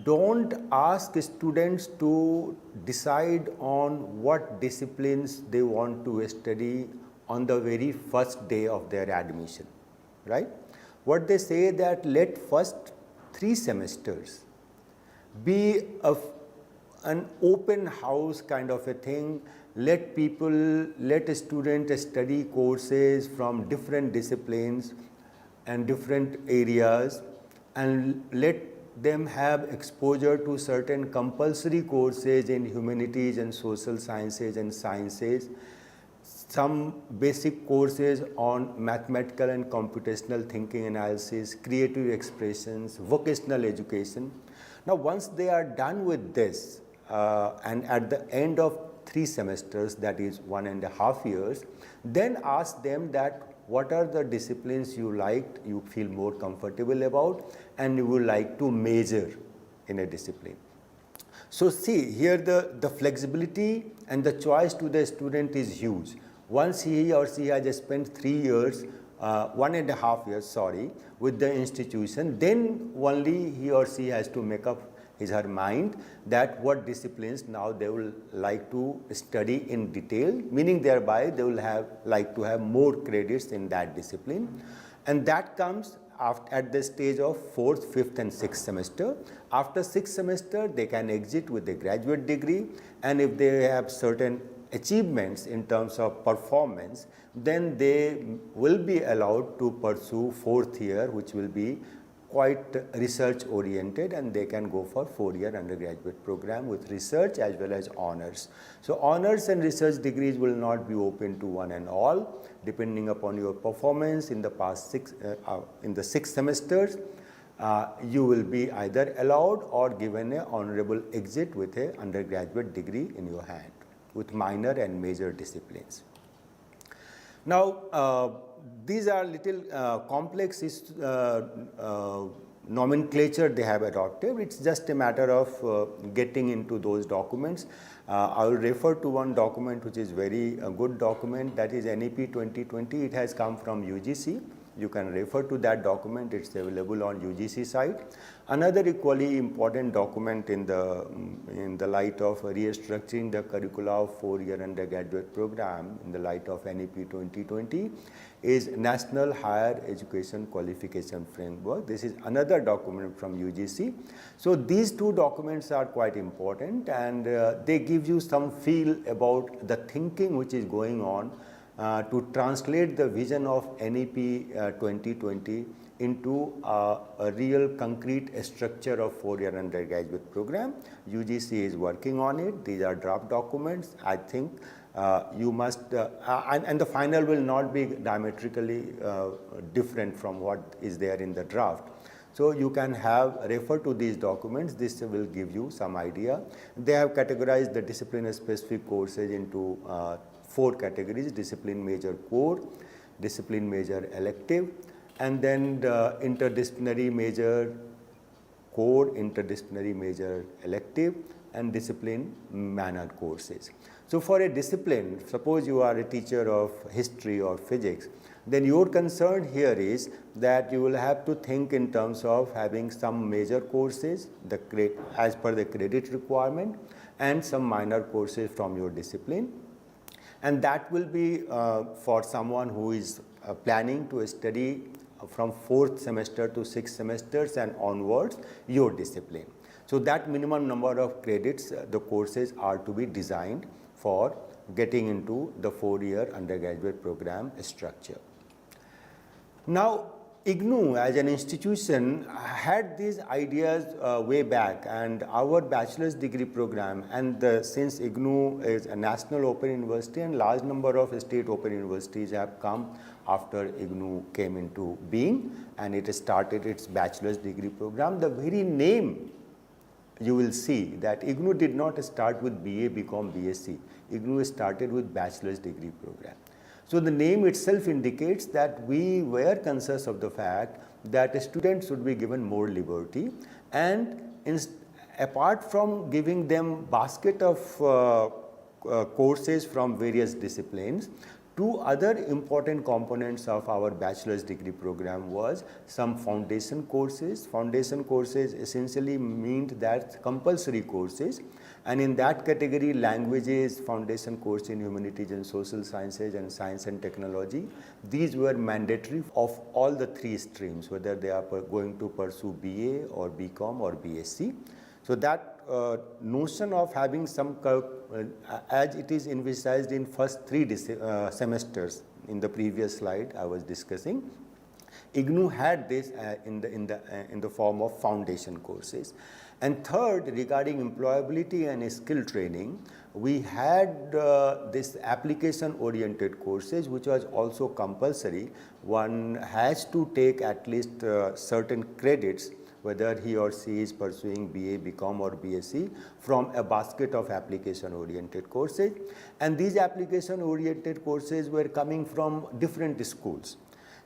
don't ask students to decide on what disciplines they want to study on the very first day of their admission, right? What they say that let first 3 semesters be an open house kind of a thing. Let students study courses from different disciplines and different areas, and let them have exposure to certain compulsory courses in humanities and social sciences and sciences, some basic courses on mathematical and computational thinking analysis, creative expressions, vocational education. Now once they are done with this, and at the end of 3 semesters, that is 1.5 years, then ask them that what are the disciplines you liked, you feel more comfortable about, and you would like to major in a discipline. So see, here the flexibility and the choice to the student is huge. Once he or she has spent 3 years, 1.5 years, sorry, with the institution, then only he or she has to make up his or her mind that what disciplines now they will like to study in detail, meaning thereby they will like to have more credits in that discipline. And that comes at the stage of 4th, 5th and 6th semester. After 6th semester, they can exit with a graduate degree, and if they have certain achievements in terms of performance, then they will be allowed to pursue 4th year, which will be quite research oriented, and they can go for 4-year undergraduate program with research as well as honors. So honors and research degrees will not be open to one and all, depending upon your performance in the past 6 semesters. You will be either allowed or given an honorable exit with an undergraduate degree in your hand with minor and major disciplines. Now, these are little complex nomenclature they have adopted. It's just a matter of getting into those documents. I will refer to one document which is very good document, that is NEP 2020. It has come from UGC. You can refer to that document. It's available on UGC site. Another equally important document in the light of restructuring the curricula of 4-year undergraduate program in the light of NEP 2020 is National Higher Education Qualification Framework. This is another document from UGC. So these 2 documents are quite important, and they give you some feel about the thinking which is going on to translate the vision of NEP 2020 into a real concrete structure of 4-year undergraduate program. UGC is working on it. These are draft documents. I think you must, and the final will not be diametrically different from what is there in the draft. So you can refer to these documents. This will give you some idea. They have categorized the discipline-specific courses into 4 categories: discipline major core, discipline major elective, and then the interdisciplinary major core, interdisciplinary major elective, and discipline minor courses. So for a discipline, suppose you are a teacher of history or physics, then your concern here is that you will have to think in terms of having some major courses as per the credit requirement and some minor courses from your discipline. And that will be for someone who is planning to study from 4th semester to 6th semesters and onwards your discipline. So that minimum number of credits, the courses are to be designed for getting into the 4-year undergraduate program structure. Now, IGNOU as an institution had these ideas way back, and our bachelor's degree program, and since IGNOU is a national open university and large number of state open universities have come after IGNOU came into being and it started its bachelor's degree program, the very name you will see that IGNOU did not start with BA, BCom, BSc. IGNOU started with bachelor's degree program. So the name itself indicates that we were conscious of the fact that students should be given more liberty, and apart from giving them basket of courses from various disciplines, two other important components of our bachelor's degree program was some foundation courses. Foundation courses essentially meant that compulsory courses, and in that category languages, foundation course in humanities and social sciences and science and technology. These were mandatory of all the three streams, whether they are going to pursue BA or BCom or BSc. So that notion of having some, as it is envisaged in first 3 semesters in the previous slide I was discussing, IGNOU had this in the form of foundation courses. And third, regarding employability and skill training, we had this application-oriented courses, which was also compulsory. One has to take at least certain credits, whether he or she is pursuing BA, BCom or BSc, from a basket of application-oriented courses. And these application-oriented courses were coming from different schools.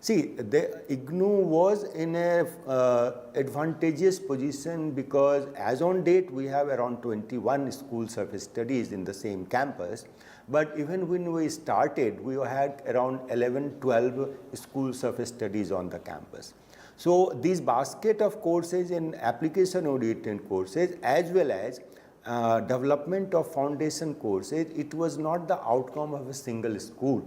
See, the IGNOU was in a advantageous position because as on date we have around 21 schools of studies in the same campus, but even when we started we had around 11-12 schools of studies on the campus. So these basket of courses in application oriented courses as well as development of foundation courses, it was not the outcome of a single school.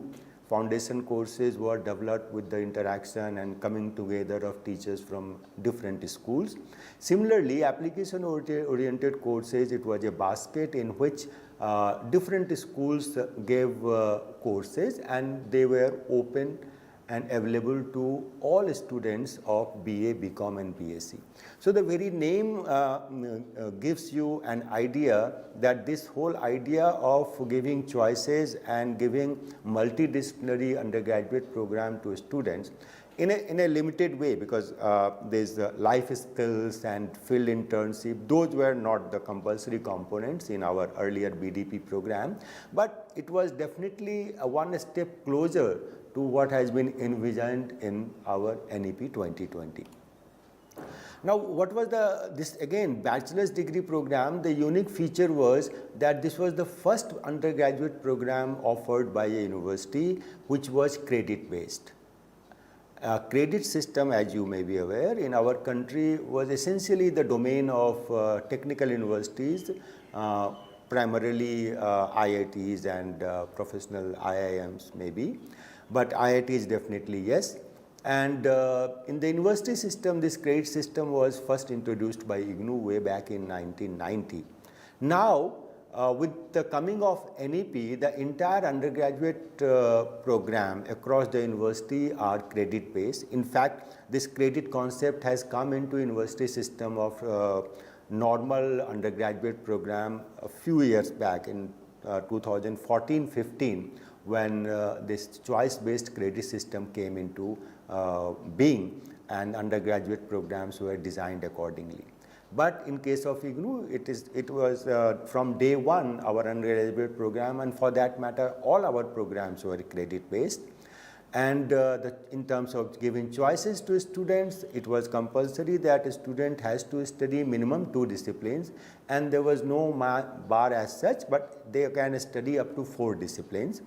Foundation courses were developed with the interaction and coming together of teachers from different schools. Similarly, application oriented courses, it was a basket in which different schools gave courses, and they were open and available to all students of BA, BCom and BSc. So the very name gives you an idea that this whole idea of giving choices and giving multidisciplinary undergraduate program to students in a limited way, because there's life skills and field internship, those were not the compulsory components in our earlier BDP program, but it was definitely one step closer to what has been envisioned in our NEP-2020. Now, what was this again bachelor's degree program? The unique feature was that this was the first undergraduate program offered by a university which was credit based. Credit system, as you may be aware, in our country was essentially the domain of technical universities, primarily IITs and professional IIMs maybe. But IITs definitely yes. And in the university system, this credit system was first introduced by IGNOU way back in 1990. Now, with the coming of NEP, the entire undergraduate program across the university are credit based. In fact, this credit concept has come into university system of normal undergraduate program a few years back in 2014-15. When this choice-based credit system came into being, and undergraduate programs were designed accordingly. But in case of IGNOU, it was from day one our undergraduate program, and for that matter all our programs were credit-based. And in terms of giving choices to students, it was compulsory that a student has to study minimum 2 disciplines, and there was no bar as such, but they can study up to 4 disciplines.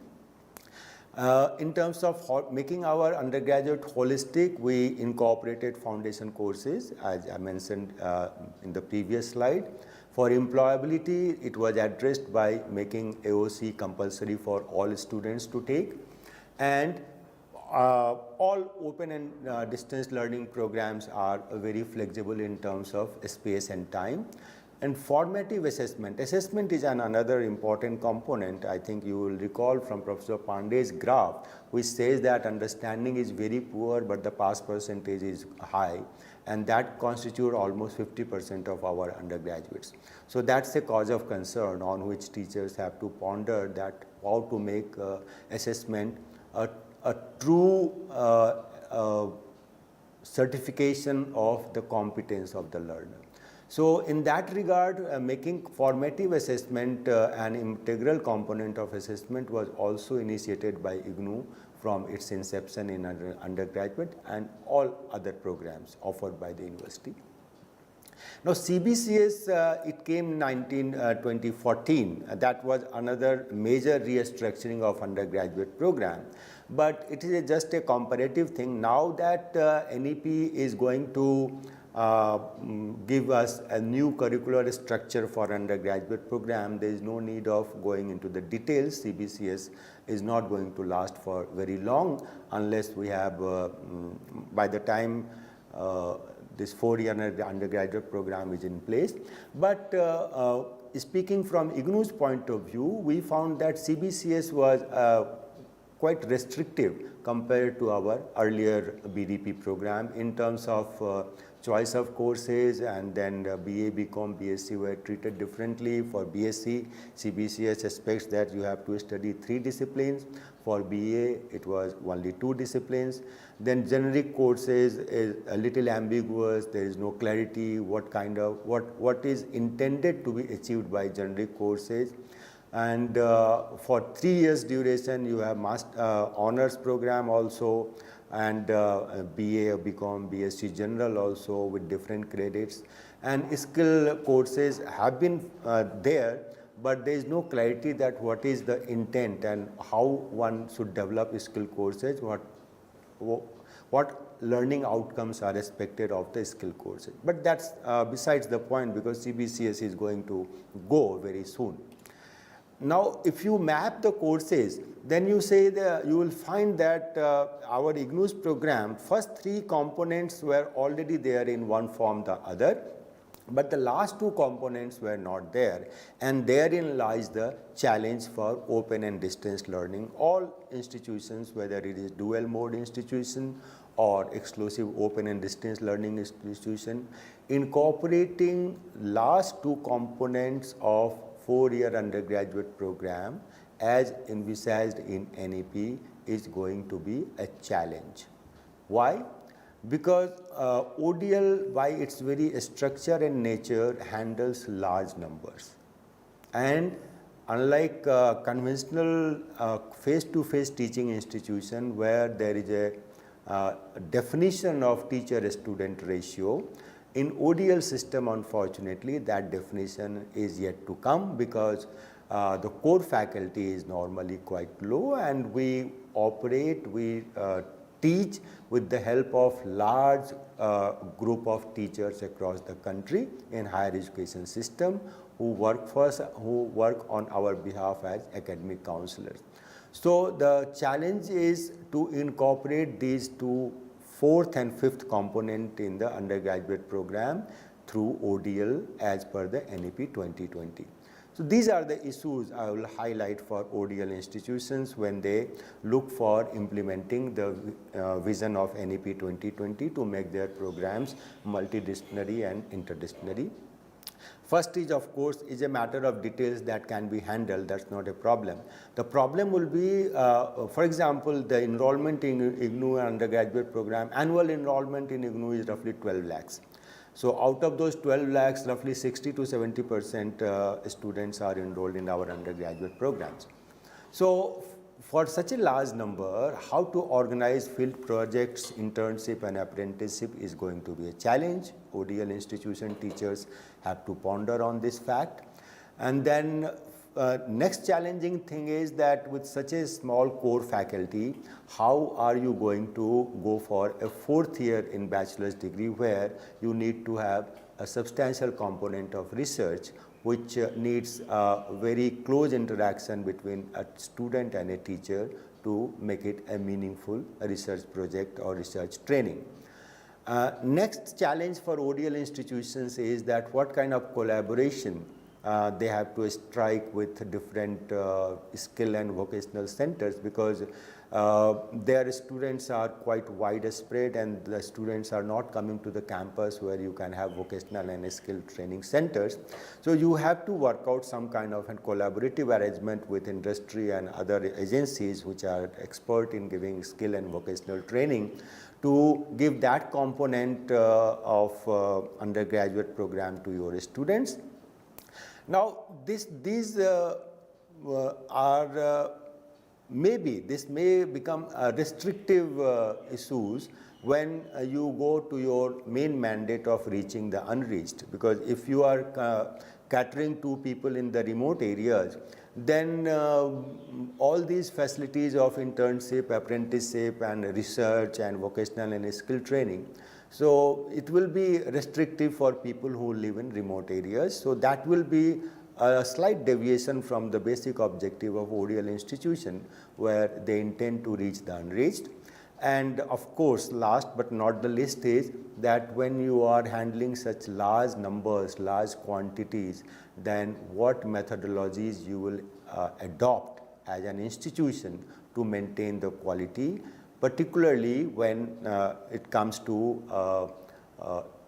In terms of making our undergraduate holistic, we incorporated foundation courses, as I mentioned in the previous slide. For employability, it was addressed by making AOC compulsory for all students to take. And all open and distance learning programs are very flexible in terms of space and time. And formative assessment. Assessment is another important component. I think you will recall from Professor Pandey's graph, which says that understanding is very poor, but the pass percentage is high, and that constitutes almost 50% of our undergraduates. So that's a cause of concern on which teachers have to ponder that how to make assessment a true certification of the competence of the learner. So in that regard, making formative assessment an integral component of assessment was also initiated by IGNOU from its inception in undergraduate and all other programs offered by the university. Now CBCS, it came 2014. That was another major restructuring of undergraduate program. But it is just a comparative thing. Now that NEP is going to give us a new curricular structure for undergraduate program, there is no need of going into the details. CBCS is not going to last for very long unless we have, by the time this 4-year undergraduate program is in place. But speaking from IGNOU's point of view, we found that CBCS was quite restrictive compared to our earlier BDP program in terms of choice of courses, and then BA, BCom, BSc were treated differently. For BSc, CBCS expects that you have to study 3 disciplines. For BA, it was only 2 disciplines. Then generic courses is a little ambiguous. There is no clarity what is intended to be achieved by generic courses. And for 3 years duration, you have honors program also, and BA, BCom, BSc General also with different credits. And skill courses have been there, but there is no clarity that what is the intent and how one should develop skill courses, what learning outcomes are expected of the skill courses. But that's besides the point, because CBCS is going to go very soon. Now, if you map the courses, then you say that you will find that our IGNOU's program, first 3 components were already there in one form or the other, but the last 2 components were not there, and therein lies the challenge for open and distance learning. All institutions, whether it is dual mode institution or exclusive open and distance learning institution, incorporating last 2 components of 4-year undergraduate program as envisaged in NEP is going to be a challenge. Why? Because ODL, by its very structure and nature, handles large numbers. And unlike conventional face-to-face teaching institution where there is a definition of teacher-student ratio, in ODL system, unfortunately, that definition is yet to come, because the core faculty is normally quite low, and we teach with the help of large group of teachers across the country in higher education system who work on our behalf as academic counselors. So the challenge is to incorporate these 2 4th and 5th component in the undergraduate program through ODL as per the NEP 2020. So these are the issues I will highlight for ODL institutions when they look for implementing the vision of NEP 2020 to make their programs multidisciplinary and interdisciplinary. First is, of course, is a matter of details that can be handled. That's not a problem. The problem will be, for example, the enrollment in IGNOU undergraduate program, annual enrollment in IGNOU is roughly 12 lakhs. So out of those 12 lakhs, roughly 60 to 70% students are enrolled in our undergraduate programs. So for such a large number, how to organize field projects, internship and apprenticeship is going to be a challenge. ODL institution teachers have to ponder on this fact. And then next challenging thing is that with such a small core faculty, how are you going to go for a 4th year in bachelor's degree where you need to have a substantial component of research, which needs a very close interaction between a student and a teacher to make it a meaningful research project or research training. Next challenge for ODL institutions is that what kind of collaboration they have to strike with different skill and vocational centers, because their students are quite widespread and the students are not coming to the campus where you can have vocational and skill training centers. So you have to work out some kind of a collaborative arrangement with industry and other agencies which are expert in giving skill and vocational training to give that component of undergraduate program to your students. Now, these are maybe this may become restrictive issues when you go to your main mandate of reaching the unreached, because if you are catering to people in the remote areas, then all these facilities of internship, apprenticeship and research and vocational and skill training, so it will be restrictive for people who live in remote areas. So that will be a slight deviation from the basic objective of ODL institution, where they intend to reach the unreached. And of course, last but not the least is that when you are handling such large numbers, large quantities, then what methodologies you will adopt as an institution to maintain the quality, particularly when it comes to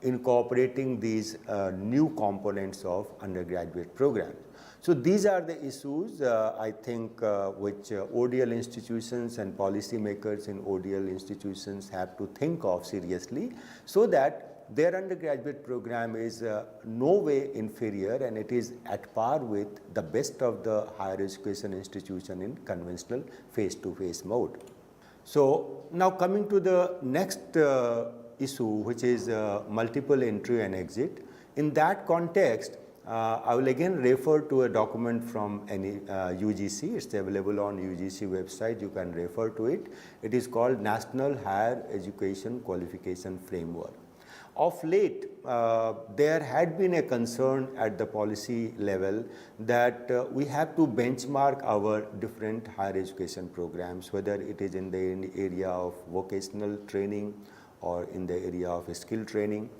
incorporating these new components of undergraduate programs. So these are the issues I think which ODL institutions and policymakers in ODL institutions have to think of seriously, so that their undergraduate program is no way inferior and it is at par with the best of the higher education institution in conventional face-to-face mode. So now coming to the next issue, which is multiple entry and exit. In that context, I will again refer to a document from UGC. It's available on UGC website. You can refer to it. It is called National Higher Education Qualification Framework. Of late, there had been a concern at the policy level that we have to benchmark our different higher education programs, whether it is in the area of vocational training or in the area of skill training.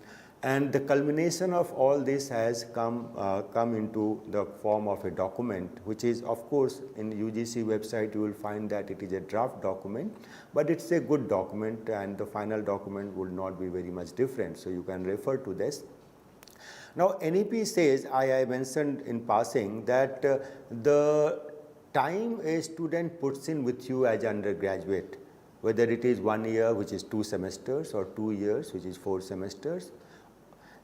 And the culmination of all this has come into the form of a document, which is, of course, in UGC website you will find that it is a draft document, but it's a good document and the final document will not be very much different. So you can refer to this. Now NEP says, I mentioned in passing, that the time a student puts in with you as undergraduate, whether it is 1 year, which is 2 semesters, or 2 years, which is 4 semesters,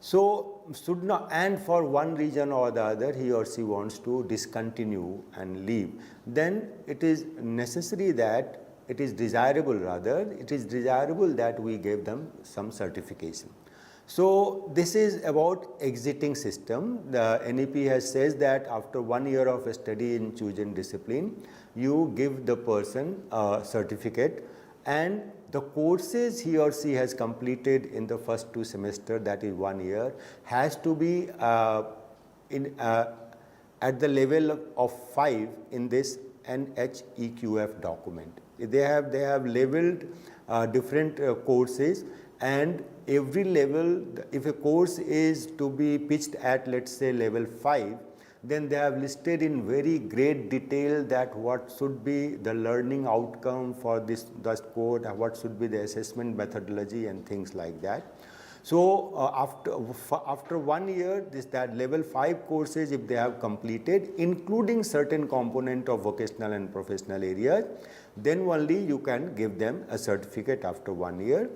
so should not, and for one reason or the other he or she wants to discontinue and leave, then it is necessary that it is desirable that we give them some certification. So this is about exiting system. The NEP has says that after 1 year of study in chosen discipline, you give the person a certificate, and the courses he or she has completed in the first 2 semesters, that is 1 year, has to be at the level of 5 in this NHEQF document. They have labeled different courses, and every level, if a course is to be pitched at, let's say, level 5, then they have listed in very great detail that what should be the learning outcome for this course, what should be the assessment methodology and things like that. So after 1 year, that level 5 courses, if they have completed, including certain component of vocational and professional areas, then only you can give them a certificate after 1 year.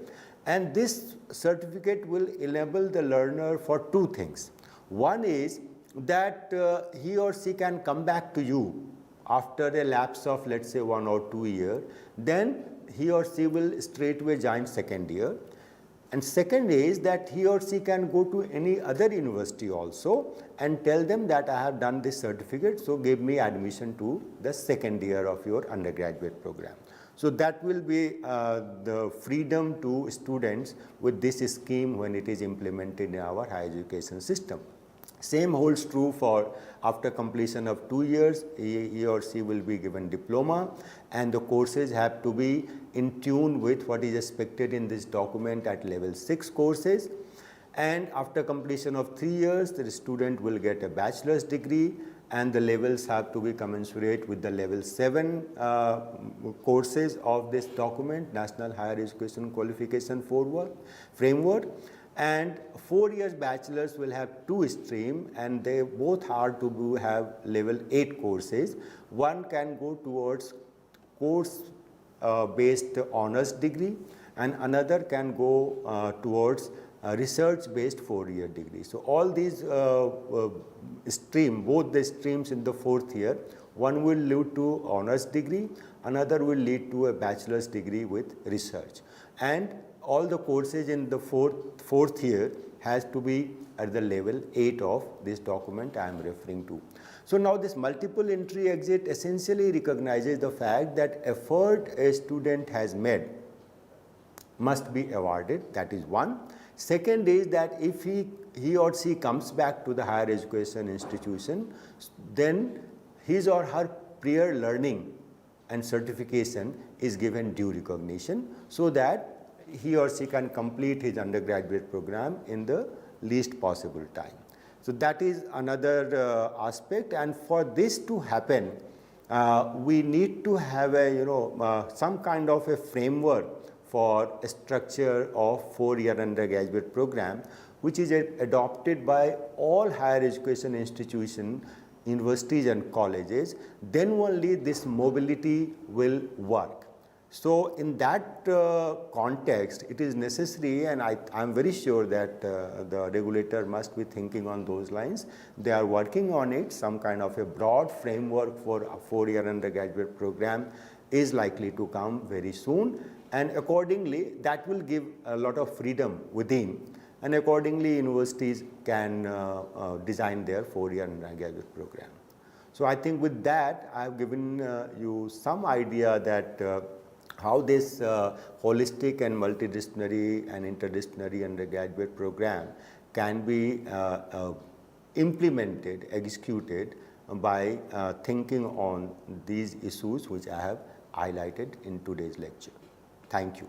And this certificate will enable the learner for 2 things. One is that he or she can come back to you after a lapse of, let's say, 1 or 2 years, then he or she will straightway join second year. And second is that he or she can go to any other university also and tell them that I have done this certificate, so give me admission to the second year of your undergraduate program. So that will be the freedom to students with this scheme when it is implemented in our higher education system. Same holds true for after completion of 2 years, he or she will be given diploma, and the courses have to be in tune with what is expected in this document at level 6 courses. And after completion of 3 years, the student will get a bachelor's degree, and the levels have to be commensurate with the level 7 courses of this document, National Higher Education Qualification Framework. And 4 years bachelor's will have 2 streams, and they both are to have level 8 courses. One can go towards course based honors degree, and another can go towards research based 4-year degree. So all these both the streams in the 4th year, one will lead to honors degree, another will lead to a bachelor's degree with research. And all the courses in the fourth year has to be at the level 8 of this document I am referring to. So now this multiple entry exit essentially recognizes the fact that effort a student has made must be awarded, that is one. Second is that if he or she comes back to the higher education institution, then his or her prior learning and certification is given due recognition, so that he or she can complete his undergraduate program in the least possible time. So that is another aspect, and for this to happen, we need to have a some kind of a framework for a structure of 4-year undergraduate program, which is adopted by all higher education institutions, universities and colleges. Then only this mobility will work. So in that context, it is necessary, and I am very sure that the regulator must be thinking on those lines. They are working on it. Some kind of a broad framework for a 4-year undergraduate program is likely to come very soon, and accordingly that will give a lot of freedom within, and accordingly universities can design their 4-year undergraduate program. So I think with that I have given you some idea that how this holistic and multidisciplinary and interdisciplinary undergraduate program can be implemented, executed by thinking on these issues which I have highlighted in today's lecture. Thank you.